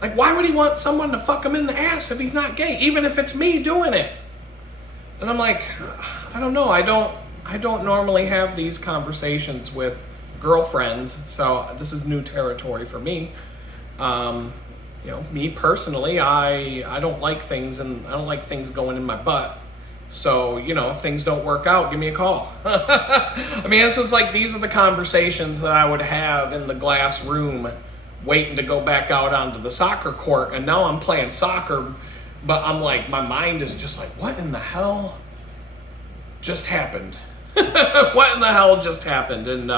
Like, why would he want someone to fuck him in the ass if he's not gay, even if it's me doing it? And I'm like, I don't know. I don't normally have these conversations with girlfriends, so this is new territory for me. Me personally, I don't like things, and I don't like things going in my butt. So, if things don't work out, give me a call. I mean, this is like, these are the conversations that I would have in the glass room waiting to go back out onto the soccer court. And now I'm playing soccer, but I'm like, my mind is just like, what in the hell just happened? What in the hell just happened? And,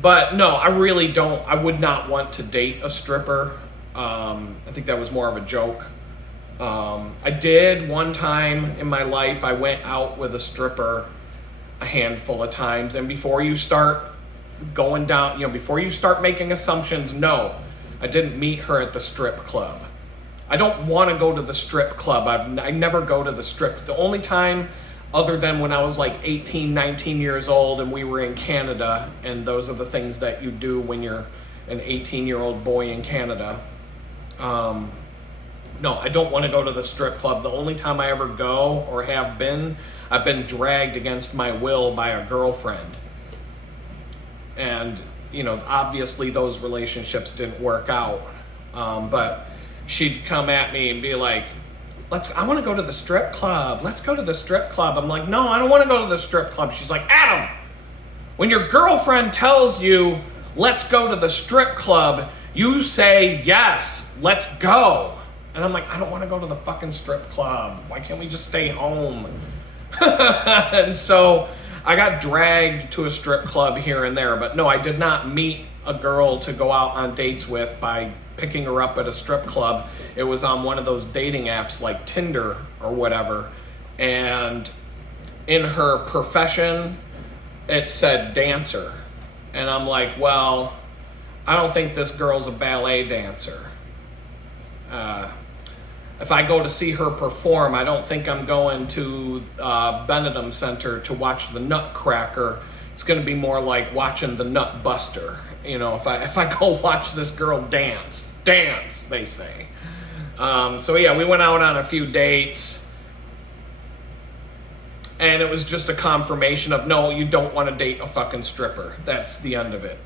but no, I would not want to date a stripper. I think that was more of a joke. I did one time in my life, I went out with a stripper a handful of times. And before you start going down, before you start making assumptions, no, I didn't meet her at the strip club. I don't want to go to the strip club. I never go to the strip. The only time, other than when I was like 18, 19 years old and we were in Canada, and those are the things that you do when you're an 18-year-old boy in Canada. No, I don't want to go to the strip club. The only time I ever go or have been, I've been dragged against my will by a girlfriend. And, obviously those relationships didn't work out. But she'd come at me and be like, I want to go to the strip club. Let's go to the strip club. I'm like, no, I don't want to go to the strip club. She's like, Adam, when your girlfriend tells you, let's go to the strip club, you say, yes, let's go. And I'm like, I don't want to go to the fucking strip club. Why can't we just stay home? And so I got dragged to a strip club here and there. But no, I did not meet a girl to go out on dates with by picking her up at a strip club. It was on one of those dating apps like Tinder or whatever. And in her profession, it said dancer. And I'm like, well, I don't think this girl's a ballet dancer. If I go to see her perform, I don't think I'm going to Benedum Center to watch the Nutcracker. It's going to be more like watching the Nut Buster. You know, if I go watch this girl dance, they say. So yeah, we went out on a few dates, and it was just a confirmation of, no, you don't want to date a fucking stripper. That's the end of it.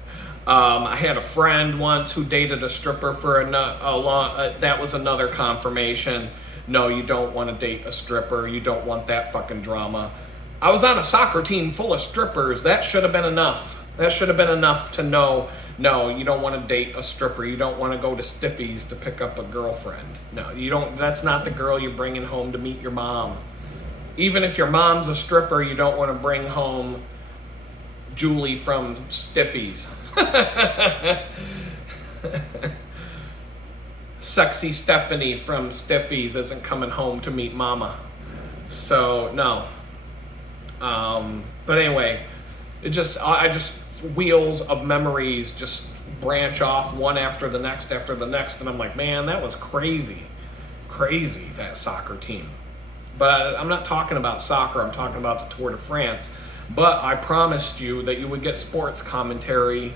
I had a friend once who dated a stripper for a long. That was another confirmation. No, you don't want to date a stripper. You don't want that fucking drama. I was on a soccer team full of strippers. That should have been enough. That should have been enough to know, no, you don't want to date a stripper. You don't want to go to Stiffies to pick up a girlfriend. No, you don't. That's not the girl you're bringing home to meet your mom. Even if your mom's a stripper, you don't want to bring home Julie from Stiffies. Sexy Stephanie from Stiffies isn't coming home to meet mama. So no. But anyway, I just wheels of memories just branch off one after the next, and I'm like, man, that was crazy, that soccer team. But I'm not talking about soccer, I'm talking about the Tour de France. But I promised you that you would get sports commentary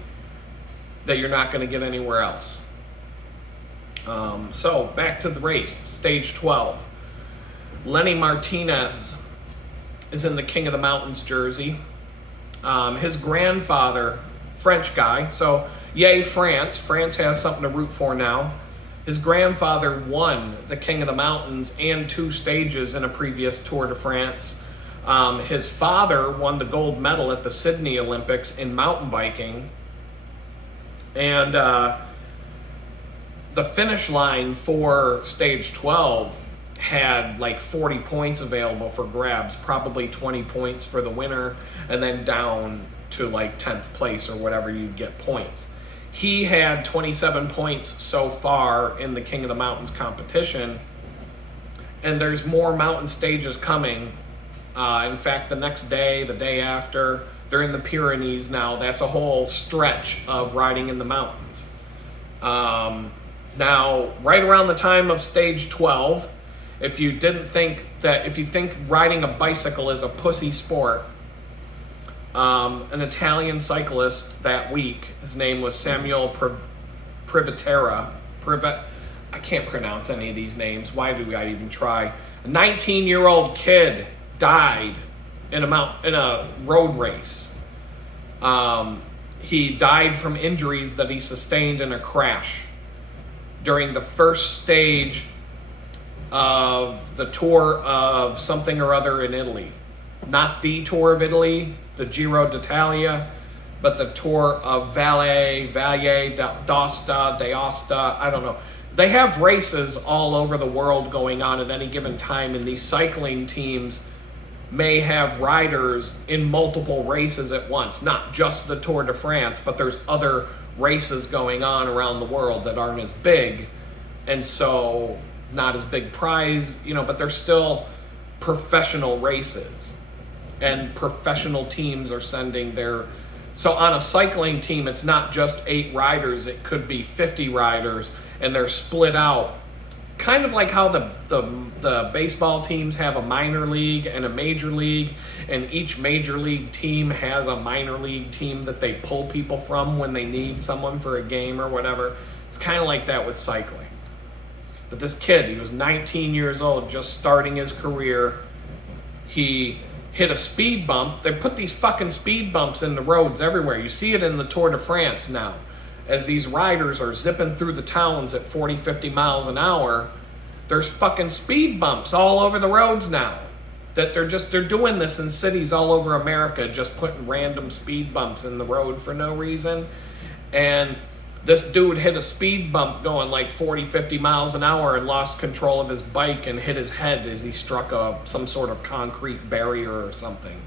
that you're not going to get anywhere else. So back to the race, stage 12. Lenny Martinez is in the King of the Mountains jersey. His grandfather, French guy, so yay France. France has something to root for now. His grandfather won the King of the Mountains and 2 stages in a previous Tour de France. His father won the gold medal at the Sydney Olympics in mountain biking. And the finish line for stage 12 had like 40 points available for grabs, probably 20 points for the winner, and then down to like 10th place or whatever you'd get points. He had 27 points so far in the King of the Mountains competition, and there's more mountain stages coming. In fact, the next day, the day after, they're in the Pyrenees now. That's a whole stretch of riding in the mountains. Now, right around the time of stage 12, if you think riding a bicycle is a pussy sport, an Italian cyclist that week, his name was Samuel Privatera. I can't pronounce any of these names. Why do I even try? A 19-year-old kid died in a road race. He died from injuries that he sustained in a crash during the first stage of the Tour of something or other in Italy. Not the Tour of Italy, the Giro d'Italia, but the Tour of Valle d'Aosta, I don't know. They have races all over the world going on at any given time, and these cycling teams may have riders in multiple races at once, not just the Tour de France, but there's other races going on around the world that aren't as big, and so not as big prize, but they're still professional races, and professional teams are sending so on a cycling team, it's not just 8 riders, it could be 50 riders, and they're split out. Kind of like how the baseball teams have a minor league and a major league, and each major league team has a minor league team that they pull people from when they need someone for a game or whatever. It's kind of like that with cycling. But this kid, he was 19 years old, just starting his career. He hit a speed bump. They put these fucking speed bumps in the roads everywhere. You see it in the Tour de France now. As these riders are zipping through the towns at 40, 50 miles an hour, There's fucking speed bumps all over the roads now. That they're doing this in cities all over America, just putting random speed bumps in the road for no reason. And this dude hit a speed bump going like 40, 50 miles an hour and lost control of his bike and hit his head as he struck some sort of concrete barrier or something.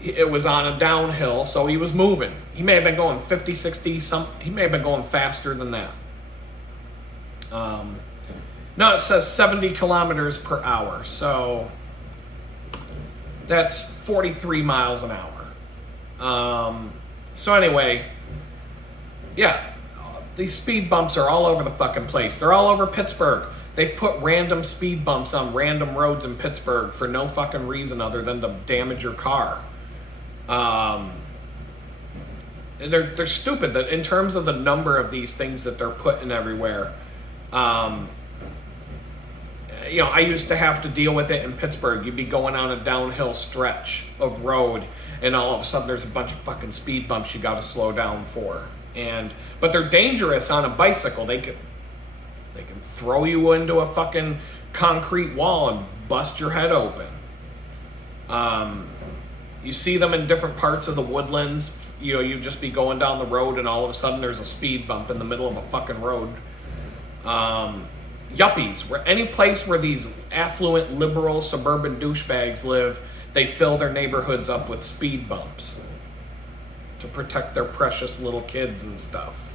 It was on a downhill, so he was moving. He may have been going 50, 60, he may have been going faster than that. No, it says 70 kilometers per hour, so that's 43 miles an hour. So anyway, yeah, these speed bumps are all over the fucking place. They're all over Pittsburgh. They've put random speed bumps on random roads in Pittsburgh for no fucking reason other than to damage your car. They're stupid that in terms of the number of these things that they're putting everywhere. I used to have to deal with it in Pittsburgh. You'd be going on a downhill stretch of road, and all of a sudden there's a bunch of fucking speed bumps you got to slow down for. But they're dangerous on a bicycle. They can throw you into a fucking concrete wall and bust your head open. You see them in different parts of the woodlands. You just be going down the road and all of a sudden there's a speed bump in the middle of a fucking road. Yuppies, where any place where these affluent, liberal, suburban douchebags live, they fill their neighborhoods up with speed bumps to protect their precious little kids and stuff.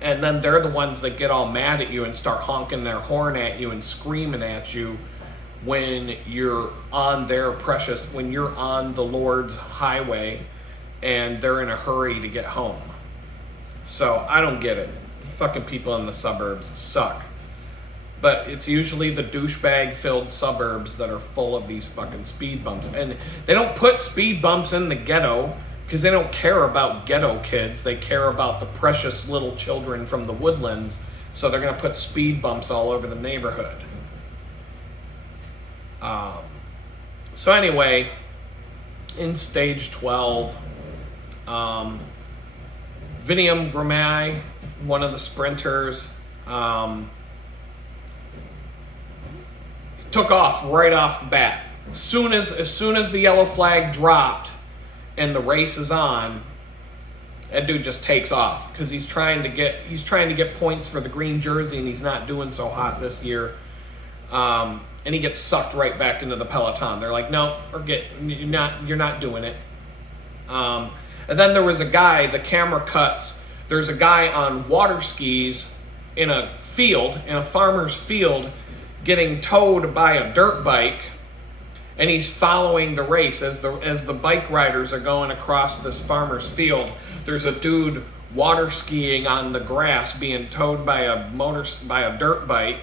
And then they're the ones that get all mad at you and start honking their horn at you and screaming at you when you're on when you're on the Lord's highway and they're in a hurry to get home. So I don't get it. Fucking people in the suburbs suck. But it's usually the douchebag-filled suburbs that are full of these fucking speed bumps. And they don't put speed bumps in the ghetto because they don't care about ghetto kids. They care about the precious little children from the woodlands. So they're going to put speed bumps all over the neighborhood. So anyway, in stage 12, Vinium Gramai, one of the sprinters, took off right off the bat. As soon as the yellow flag dropped and the race is on, that dude just takes off because he's trying to get points for the green jersey, and he's not doing so hot this year. And he gets sucked right back into the peloton. They're like, no, you're not doing it. And then there was a guy, the camera cuts, there's a guy on water skis in a farmer's field, getting towed by a dirt bike, and he's following the race as the bike riders are going across this farmer's field. There's a dude water skiing on the grass being towed by a dirt bike.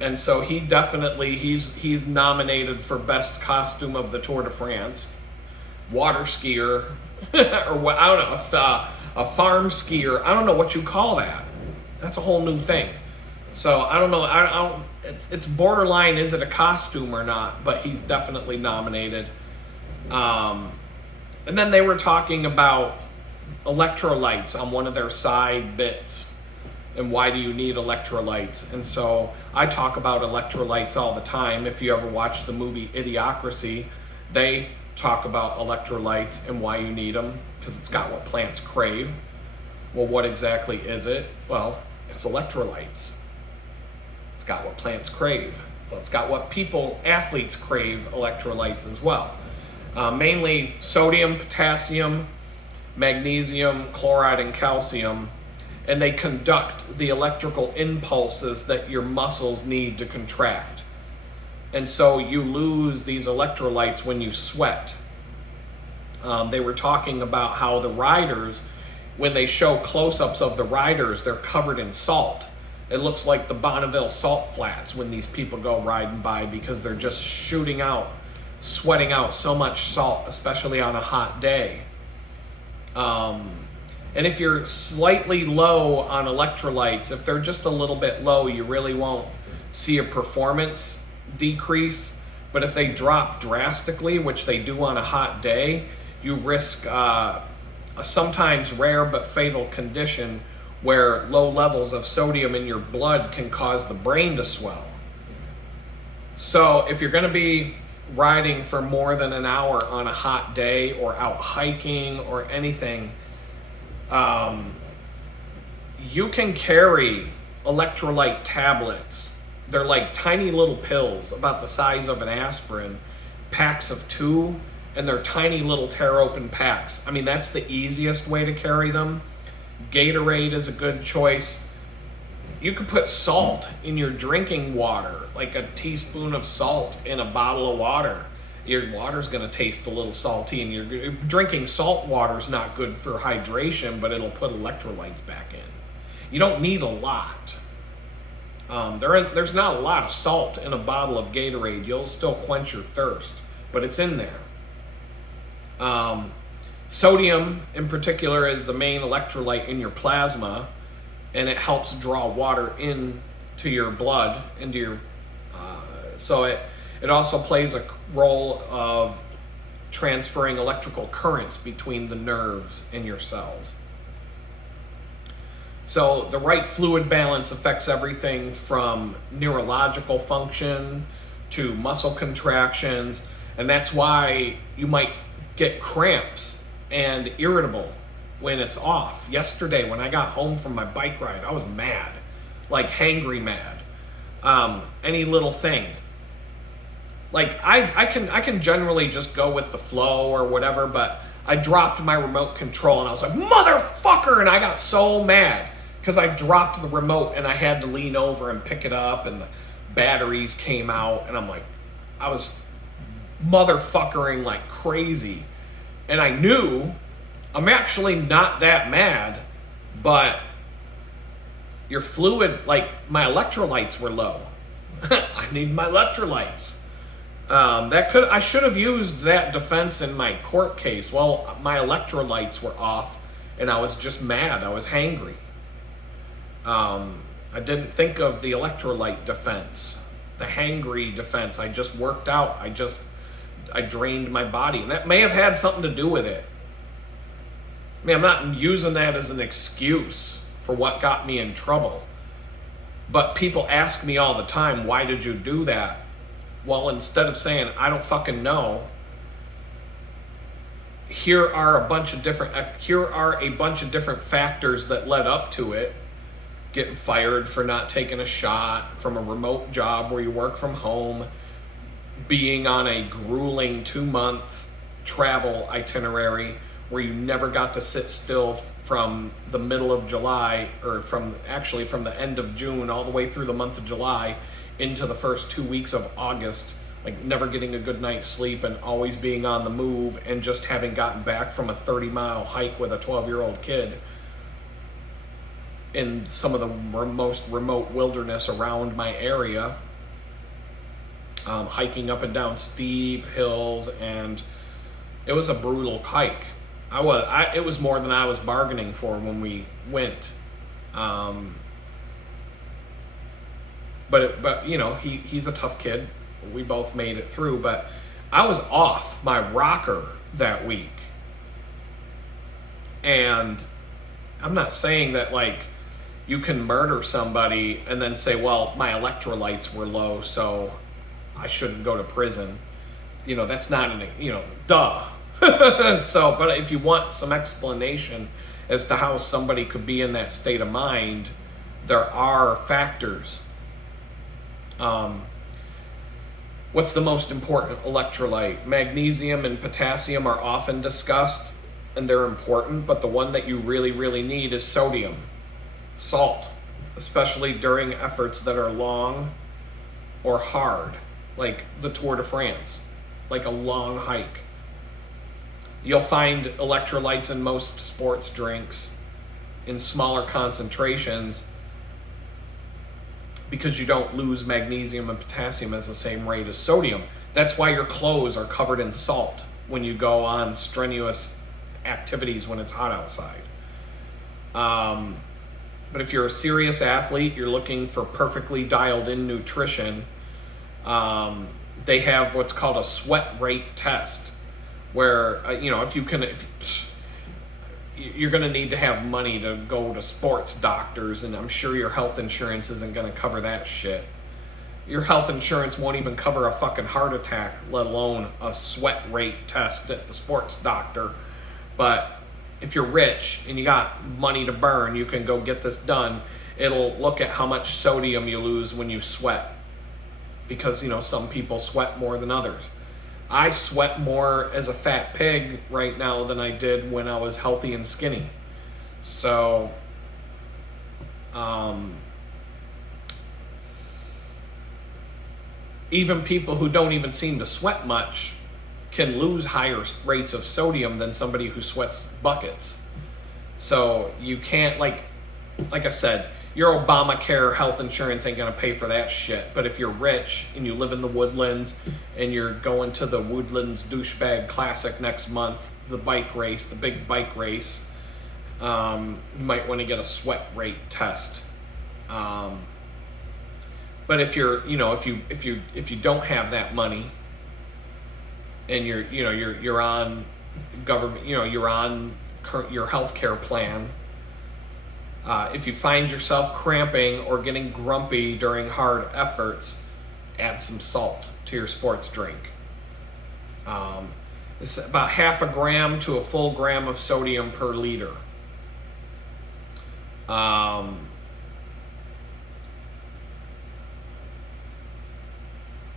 And so he's nominated for best costume of the Tour de France, water skier, or what, I don't know, a farm skier. I don't know what you call that. That's a whole new thing. So I don't know. It's borderline. Is it a costume or not? But he's definitely nominated. And then they were talking about electrolytes on one of their side bits. And why do you need electrolytes? And so I talk about electrolytes all the time. If you ever watch the movie Idiocracy, they talk about electrolytes and why you need them, because it's got what plants crave. Well, what exactly is it? Well, it's electrolytes. It's got what plants crave. Well, it's got what athletes crave, electrolytes as well. Mainly sodium, potassium, magnesium, chloride, and calcium. And they conduct the electrical impulses that your muscles need to contract. And so you lose these electrolytes when you sweat. They were talking about how the riders, when they show close-ups of the riders, they're covered in salt. It looks like the Bonneville salt flats when these people go riding by, because they're just sweating out so much salt, especially on a hot day. And if you're slightly low on electrolytes, if they're just a little bit low, you really won't see a performance decrease. But if they drop drastically, which they do on a hot day, you risk a sometimes rare but fatal condition where low levels of sodium in your blood can cause the brain to swell. So if you're going to be riding for more than an hour on a hot day or out hiking or anything, you can carry electrolyte tablets. They're like tiny little pills about the size of an aspirin, packs of 2, and they're tiny little tear open packs. I mean, that's the easiest way to carry them. Gatorade is a good choice. You could put salt in your drinking water, like a teaspoon of salt in a bottle of water. Your water's going to taste a little salty, and you're drinking salt water is not good for hydration, but it'll put electrolytes back in. You don't need a lot. There's not a lot of salt in a bottle of Gatorade. You'll still quench your thirst, but it's in there. Sodium, in particular, is the main electrolyte in your plasma, and it helps draw water into your blood, into your. So it also plays a role of transferring electrical currents between the nerves in your cells. So the right fluid balance affects everything from neurological function to muscle contractions, and that's why you might get cramps and irritable when it's off. Yesterday, when I got home from my bike ride, I was mad, like hangry mad. Any little thing. Like I can generally just go with the flow or whatever, but I dropped my remote control and I was like, motherfucker, and I got so mad because I dropped the remote and I had to lean over and pick it up and the batteries came out, and I'm like, I was motherfuckering like crazy. And I knew I'm actually not that mad, but your fluid, like my electrolytes were low. I need my electrolytes. I should have used that defense in my court case. Well, my electrolytes were off and I was just mad. I was hangry. I didn't think of the electrolyte defense, the hangry defense. I just worked out. I drained my body, and that may have had something to do with it. I mean, I'm not using that as an excuse for what got me in trouble. But people ask me all the time, why did you do that? Well, instead of saying, I don't fucking know, here are a bunch of different factors that led up to it. Getting fired for not taking a shot from a remote job where you work from home, being on a grueling 2-month travel itinerary where you never got to sit still from the middle of July, or from the end of June all the way through the month of July into the first 2 weeks of August, like never getting a good night's sleep and always being on the move, and just having gotten back from a 30-mile hike with a 12-year-old kid in some of the most remote wilderness around my area, hiking up and down steep hills, and it was a brutal hike. It was more than I was bargaining for when we went. But you know, he's a tough kid. We both made it through, but I was off my rocker that week. And I'm not saying that like you can murder somebody and then say, well, my electrolytes were low, so I shouldn't go to prison. You know, that's not duh. So, but if you want some explanation as to how somebody could be in that state of mind, there are factors. What's the most important electrolyte? Magnesium and potassium are often discussed, and they're important, but the one that you really, really need is sodium, salt, especially during efforts that are long or hard, like the Tour de France, like a long hike. You'll find electrolytes in most sports drinks in smaller concentrations because you don't lose magnesium and potassium at the same rate as sodium. That's why your clothes are covered in salt when you go on strenuous activities when it's hot outside. But if you're a serious athlete, you're looking for perfectly dialed in nutrition, they have what's called a sweat rate test, where, if you're going to need to have money to go to sports doctors, and I'm sure your health insurance isn't going to cover that shit. Your health insurance won't even cover a fucking heart attack, let alone a sweat rate test at the sports doctor. But if you're rich and you got money to burn, you can go get this done. It'll look at how much sodium you lose when you sweat. Because, some people sweat more than others. I sweat more as a fat pig right now than I did when I was healthy and skinny. So, even people who don't even seem to sweat much can lose higher rates of sodium than somebody who sweats buckets. So you can't, like I said, your Obamacare health insurance ain't gonna pay for that shit. But if you're rich and you live in the Woodlands and you're going to the Woodlands Douchebag Classic next month, the bike race, the big bike race, you might want to get a sweat rate test. But if you're, if you don't have that money, and you're on government, you're on your healthcare plan. If you find yourself cramping or getting grumpy during hard efforts, add some salt to your sports drink. It's about 0.5 gram to a full gram of sodium per liter.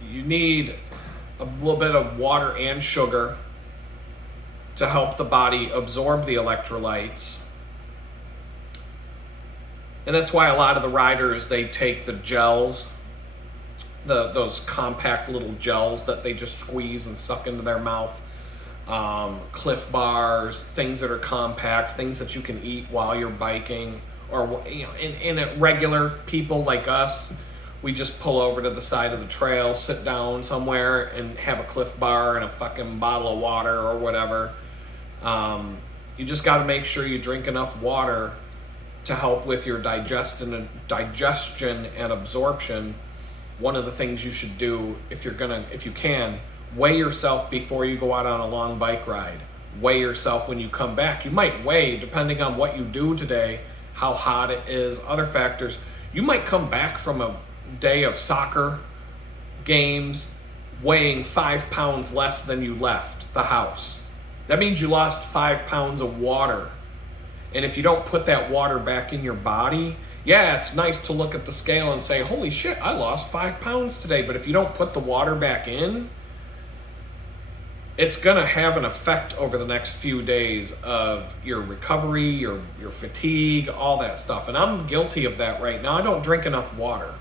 You need a little bit of water and sugar to help the body absorb the electrolytes. And that's why a lot of the riders, they take the gels, those compact little gels that they just squeeze and suck into their mouth. Cliff bars, things that are compact, things that you can eat while you're biking. Or, in regular people like us, we just pull over to the side of the trail, sit down somewhere, and have a Cliff Bar and a fucking bottle of water or whatever. You just got to make sure you drink enough water to help with your digestion and absorption. One of the things you should do, if you can, weigh yourself before you go out on a long bike ride. Weigh yourself when you come back. You might weigh, depending on what you do today, how hot it is, other factors. You might come back from a day of soccer games weighing 5 pounds less than you left the house. That means you lost 5 pounds of water. And if you don't put that water back in your body, yeah, it's nice to look at the scale and say, holy shit, I lost 5 pounds today. But if you don't put the water back in, it's going to have an effect over the next few days of your recovery, your fatigue, all that stuff. And I'm guilty of that right now. I don't drink enough water.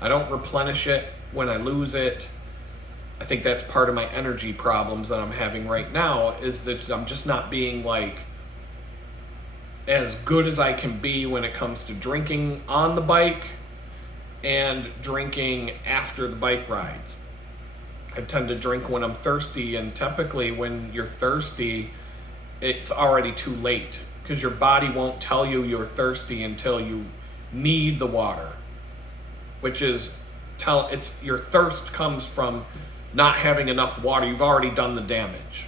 I don't replenish it when I lose it. I think that's part of my energy problems that I'm having right now, is that I'm just not being as good as I can be when it comes to drinking on the bike and drinking after the bike rides. I tend to drink when I'm thirsty, and typically when you're thirsty, it's already too late, because your body won't tell you you're thirsty until you need the water, which is your thirst comes from not having enough water. You've already done the damage.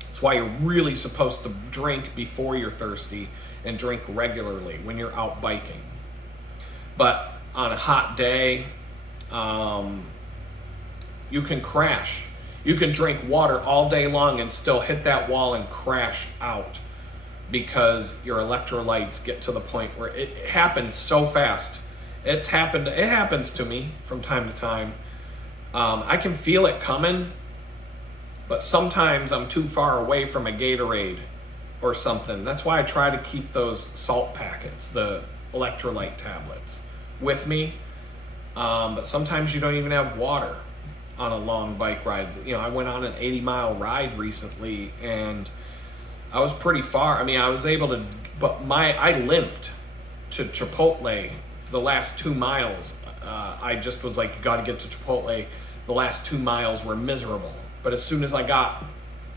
That's why you're really supposed to drink before you're thirsty, and drink regularly when you're out biking. But on a hot day, you can crash. You can drink water all day long and still hit that wall and crash out, because your electrolytes get to the point where it happens so fast. It happens to me from time to time. I can feel it coming, but sometimes I'm too far away from a Gatorade or something. That's why I try to keep those salt packets, the electrolyte tablets, with me. But sometimes you don't even have water on a long bike ride. I went on an 80-mile ride recently, and I was pretty far. I was able to, but I limped to Chipotle for the last 2 miles. I just was like, you got to get to Chipotle. The last 2 miles were miserable. But as soon as I got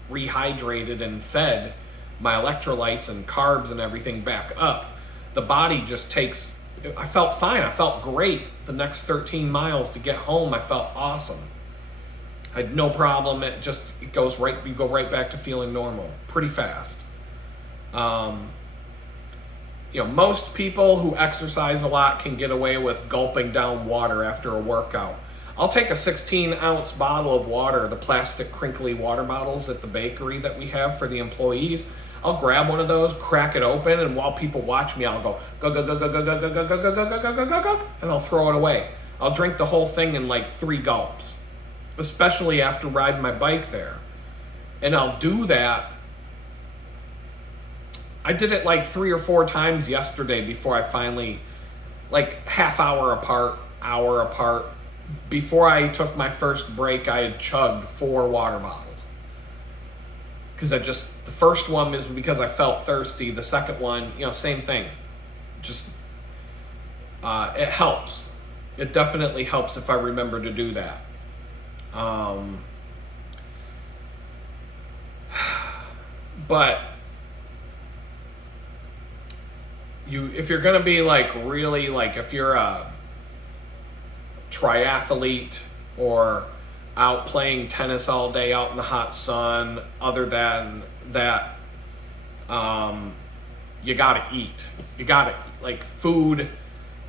rehydrated and fed my electrolytes and carbs and everything back up, the body just I felt fine. I felt great. The next 13 miles to get home, I felt awesome. I had no problem. You go right back to feeling normal pretty fast. Um, most people who exercise a lot can get away with gulping down water after a workout. I'll take a 16-ounce bottle of water, the plastic crinkly water bottles at the bakery that we have for the employees. I'll grab one of those, crack it open, and while people watch me, I'll go, go, go, go, go, go, go, go, go, go, go, go, go, go, go, go, and I'll throw it away. I'll drink the whole thing in like 3 gulps, especially after riding my bike there. And I'll do that. I did it like 3 or 4 times yesterday before I finally, like half hour apart, hour apart. Before I took my first break, I had chugged 4 water bottles. Because the first one is because I felt thirsty. The second one, same thing. Just, it helps. It definitely helps if I remember to do that. But if you're going to be like really, like if you're a triathlete or out playing tennis all day out in the hot sun, other than that, you gotta eat. Like, food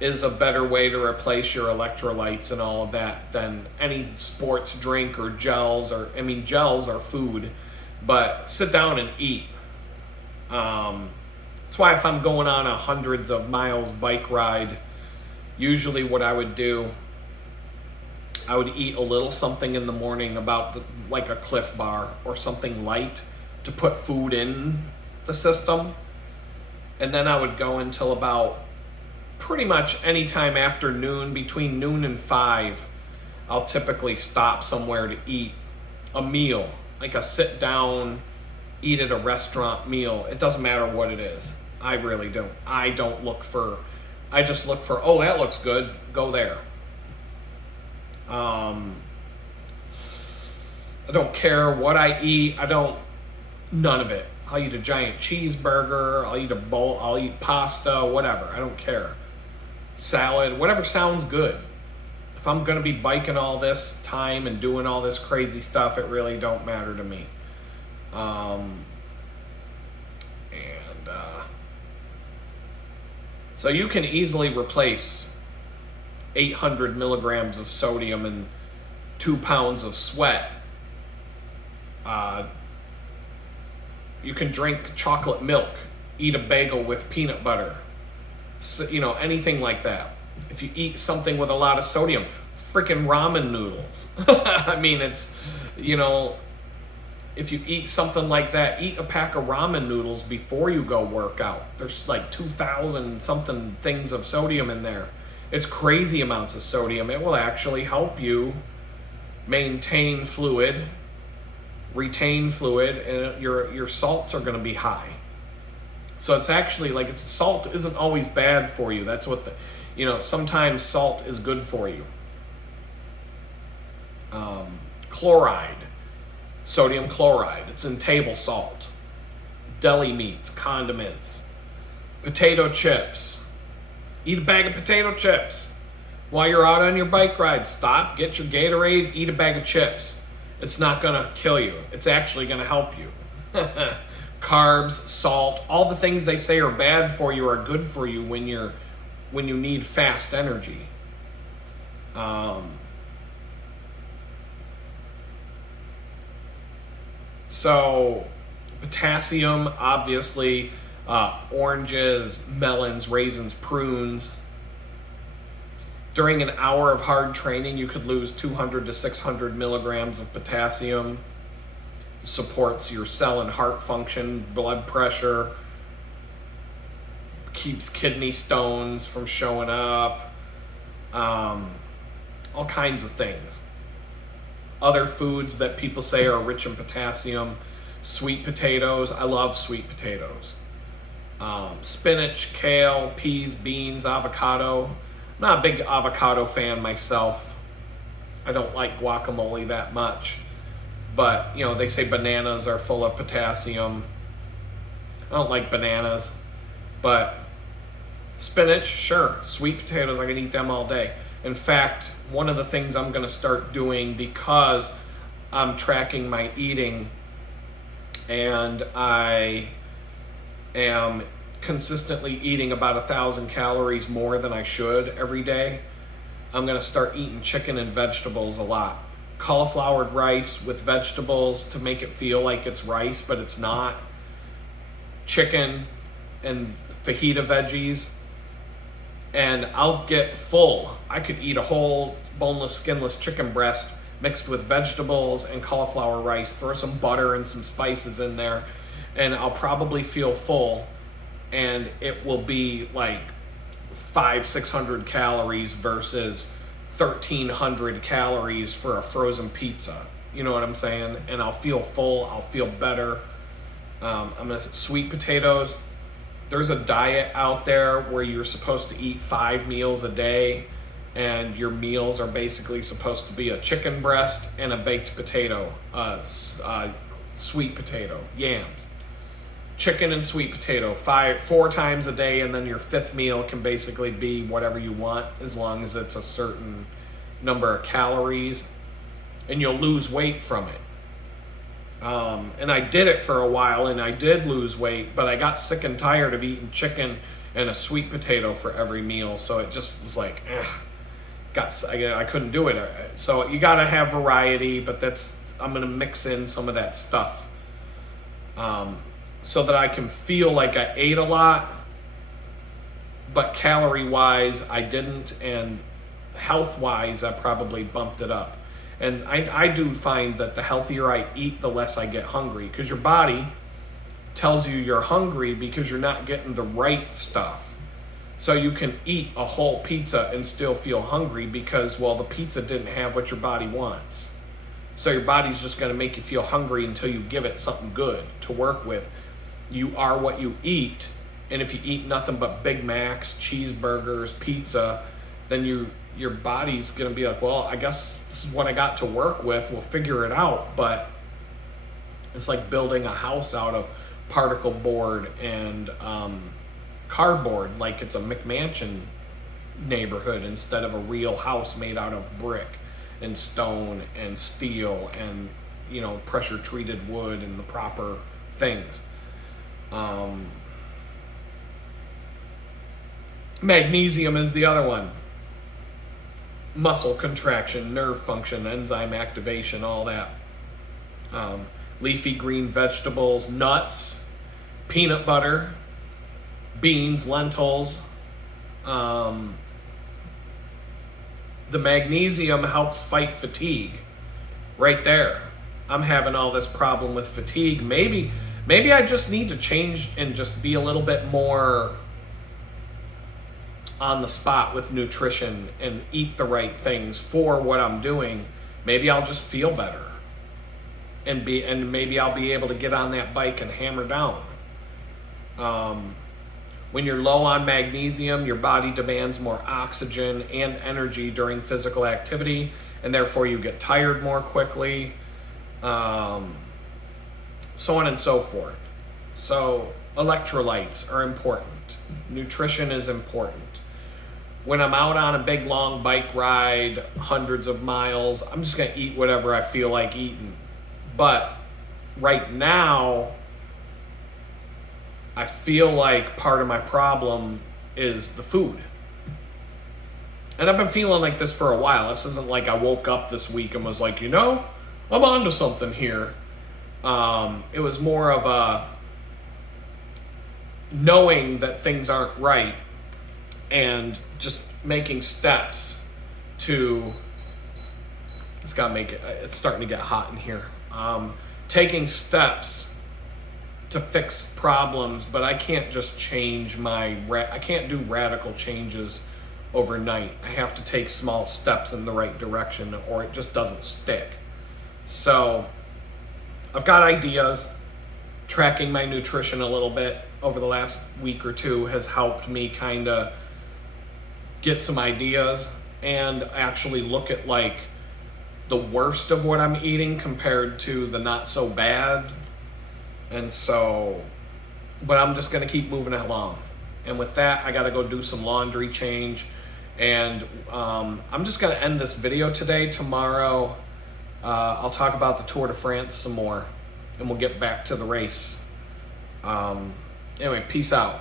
is a better way to replace your electrolytes and all of that than any sports drink or gels. Gels are food, but sit down and eat. That's why if I'm going on a hundreds of miles bike ride, usually what I would do, I would eat a little something in the morning, like a Cliff Bar or something light to put food in the system. And then I would go until about pretty much any time after noon, between noon and 5, I'll typically stop somewhere to eat a meal, like a sit down, eat at a restaurant meal. It doesn't matter what it is. I really don't. I just look for, oh, that looks good, go there. I don't care what I eat. None of it. I'll eat a giant cheeseburger. I'll eat a bowl. I'll eat pasta, whatever. I don't care. Salad, whatever sounds good. If I'm going to be biking all this time and doing all this crazy stuff, it really don't matter to me. So you can easily replace 800 milligrams of sodium and 2 pounds of sweat. You can drink chocolate milk, eat a bagel with peanut butter, anything like that. If you eat something with a lot of sodium, freaking ramen noodles. If you eat something like that, eat a pack of ramen noodles before you go work out. There's like 2,000 something things of sodium in there. It's crazy amounts of sodium. It will actually help you maintain fluid, retain fluid, and your salts are going to be high. So it's actually like salt isn't always bad for you. That's what sometimes salt is good for you. Chloride, sodium chloride, it's in table salt, deli meats, condiments, potato chips. Eat a bag of potato chips. While you're out on your bike ride, stop, get your Gatorade, eat a bag of chips. It's not going to kill you. It's actually going to help you. Carbs, salt, all the things they say are bad for you are good for you when you need fast energy. So potassium, obviously, oranges, melons, raisins, prunes. During an hour of hard training, you could lose 200 to 600 milligrams of potassium. Supports your cell and heart function, blood pressure, keeps kidney stones from showing up, all kinds of things. Other foods that people say are rich in potassium, sweet potatoes. I love sweet potatoes. Spinach, kale, peas, beans, avocado. I'm not a big avocado fan myself. I don't like guacamole that much. But, they say bananas are full of potassium. I don't like bananas. But spinach, sure. Sweet potatoes, I can eat them all day. In fact, one of the things I'm going to start doing, because I'm tracking my eating and I am consistently eating about 1,000 calories more than I should every day, I'm going to start eating chicken and vegetables a lot. Cauliflowered rice with vegetables to make it feel like it's rice, but it's not. Chicken and fajita veggies. And I'll get full. I could eat a whole boneless, skinless chicken breast mixed with vegetables and cauliflower rice, throw some butter and some spices in there, and I'll probably feel full, and it will be like 500-600 calories versus 1,300 calories for a frozen pizza. You know what I'm saying? And I'll feel full, I'll feel better. Sweet potatoes. There's a diet out there where you're supposed to eat 5 meals a day, and your meals are basically supposed to be a chicken breast and a baked potato, sweet potato, yams. Chicken and sweet potato, 4 times a day, and then your 5th meal can basically be whatever you want as long as it's a certain number of calories, and you'll lose weight from it. And I did it for a while, and I did lose weight, but I got sick and tired of eating chicken and a sweet potato for every meal, so it just was like, I couldn't do it. So you gotta have variety, but I'm gonna mix in some of that stuff, so that I can feel like I ate a lot, but calorie-wise I didn't, and health-wise I probably bumped it up. And I do find that the healthier I eat, the less I get hungry, because your body tells you you're hungry because you're not getting the right stuff. So you can eat a whole pizza and still feel hungry because, well, the pizza didn't have what your body wants. So your body's just going to make you feel hungry until you give it something good to work with. You are what you eat, and if you eat nothing but Big Macs, cheeseburgers, pizza, then your body's going to be like, well, I guess this is what I got to work with. We'll figure it out. But it's like building a house out of particle board and cardboard, like it's a McMansion neighborhood instead of a real house made out of brick and stone and steel and, pressure treated wood and the proper things. Magnesium is the other one. Muscle contraction, nerve function, enzyme activation, all that. Leafy green vegetables, nuts, peanut butter, beans, lentils. The magnesium helps fight fatigue. Right there. I'm having all this problem with fatigue. Maybe I just need to change and just be a little bit more on the spot with nutrition and eat the right things for what I'm doing. Maybe I'll just feel better. And maybe I'll be able to get on that bike and hammer down. When you're low on magnesium, your body demands more oxygen and energy during physical activity, and therefore you get tired more quickly, so on and so forth. So electrolytes are important. Nutrition is important. When I'm out on a big long bike ride, hundreds of miles, I'm just going to eat whatever I feel like eating. But right now, I feel like part of my problem is the food. And I've been feeling like this for a while. This isn't like I woke up this week and was like, I'm onto something here. It was more of a knowing that things aren't right and just making steps to, it's starting to get hot in here. Taking steps to fix problems, but I can't just change I can't do radical changes overnight. I have to take small steps in the right direction or it just doesn't stick. So I've got ideas. Tracking my nutrition a little bit over the last week or two has helped me kind of get some ideas and actually look at like the worst of what I'm eating compared to the not so bad. And so, but I'm just going to keep moving along. And with that, I got to go do some laundry change. And I'm just going to end this video today. Tomorrow, I'll talk about the Tour de France some more. And we'll get back to the race. And Anyway, peace out.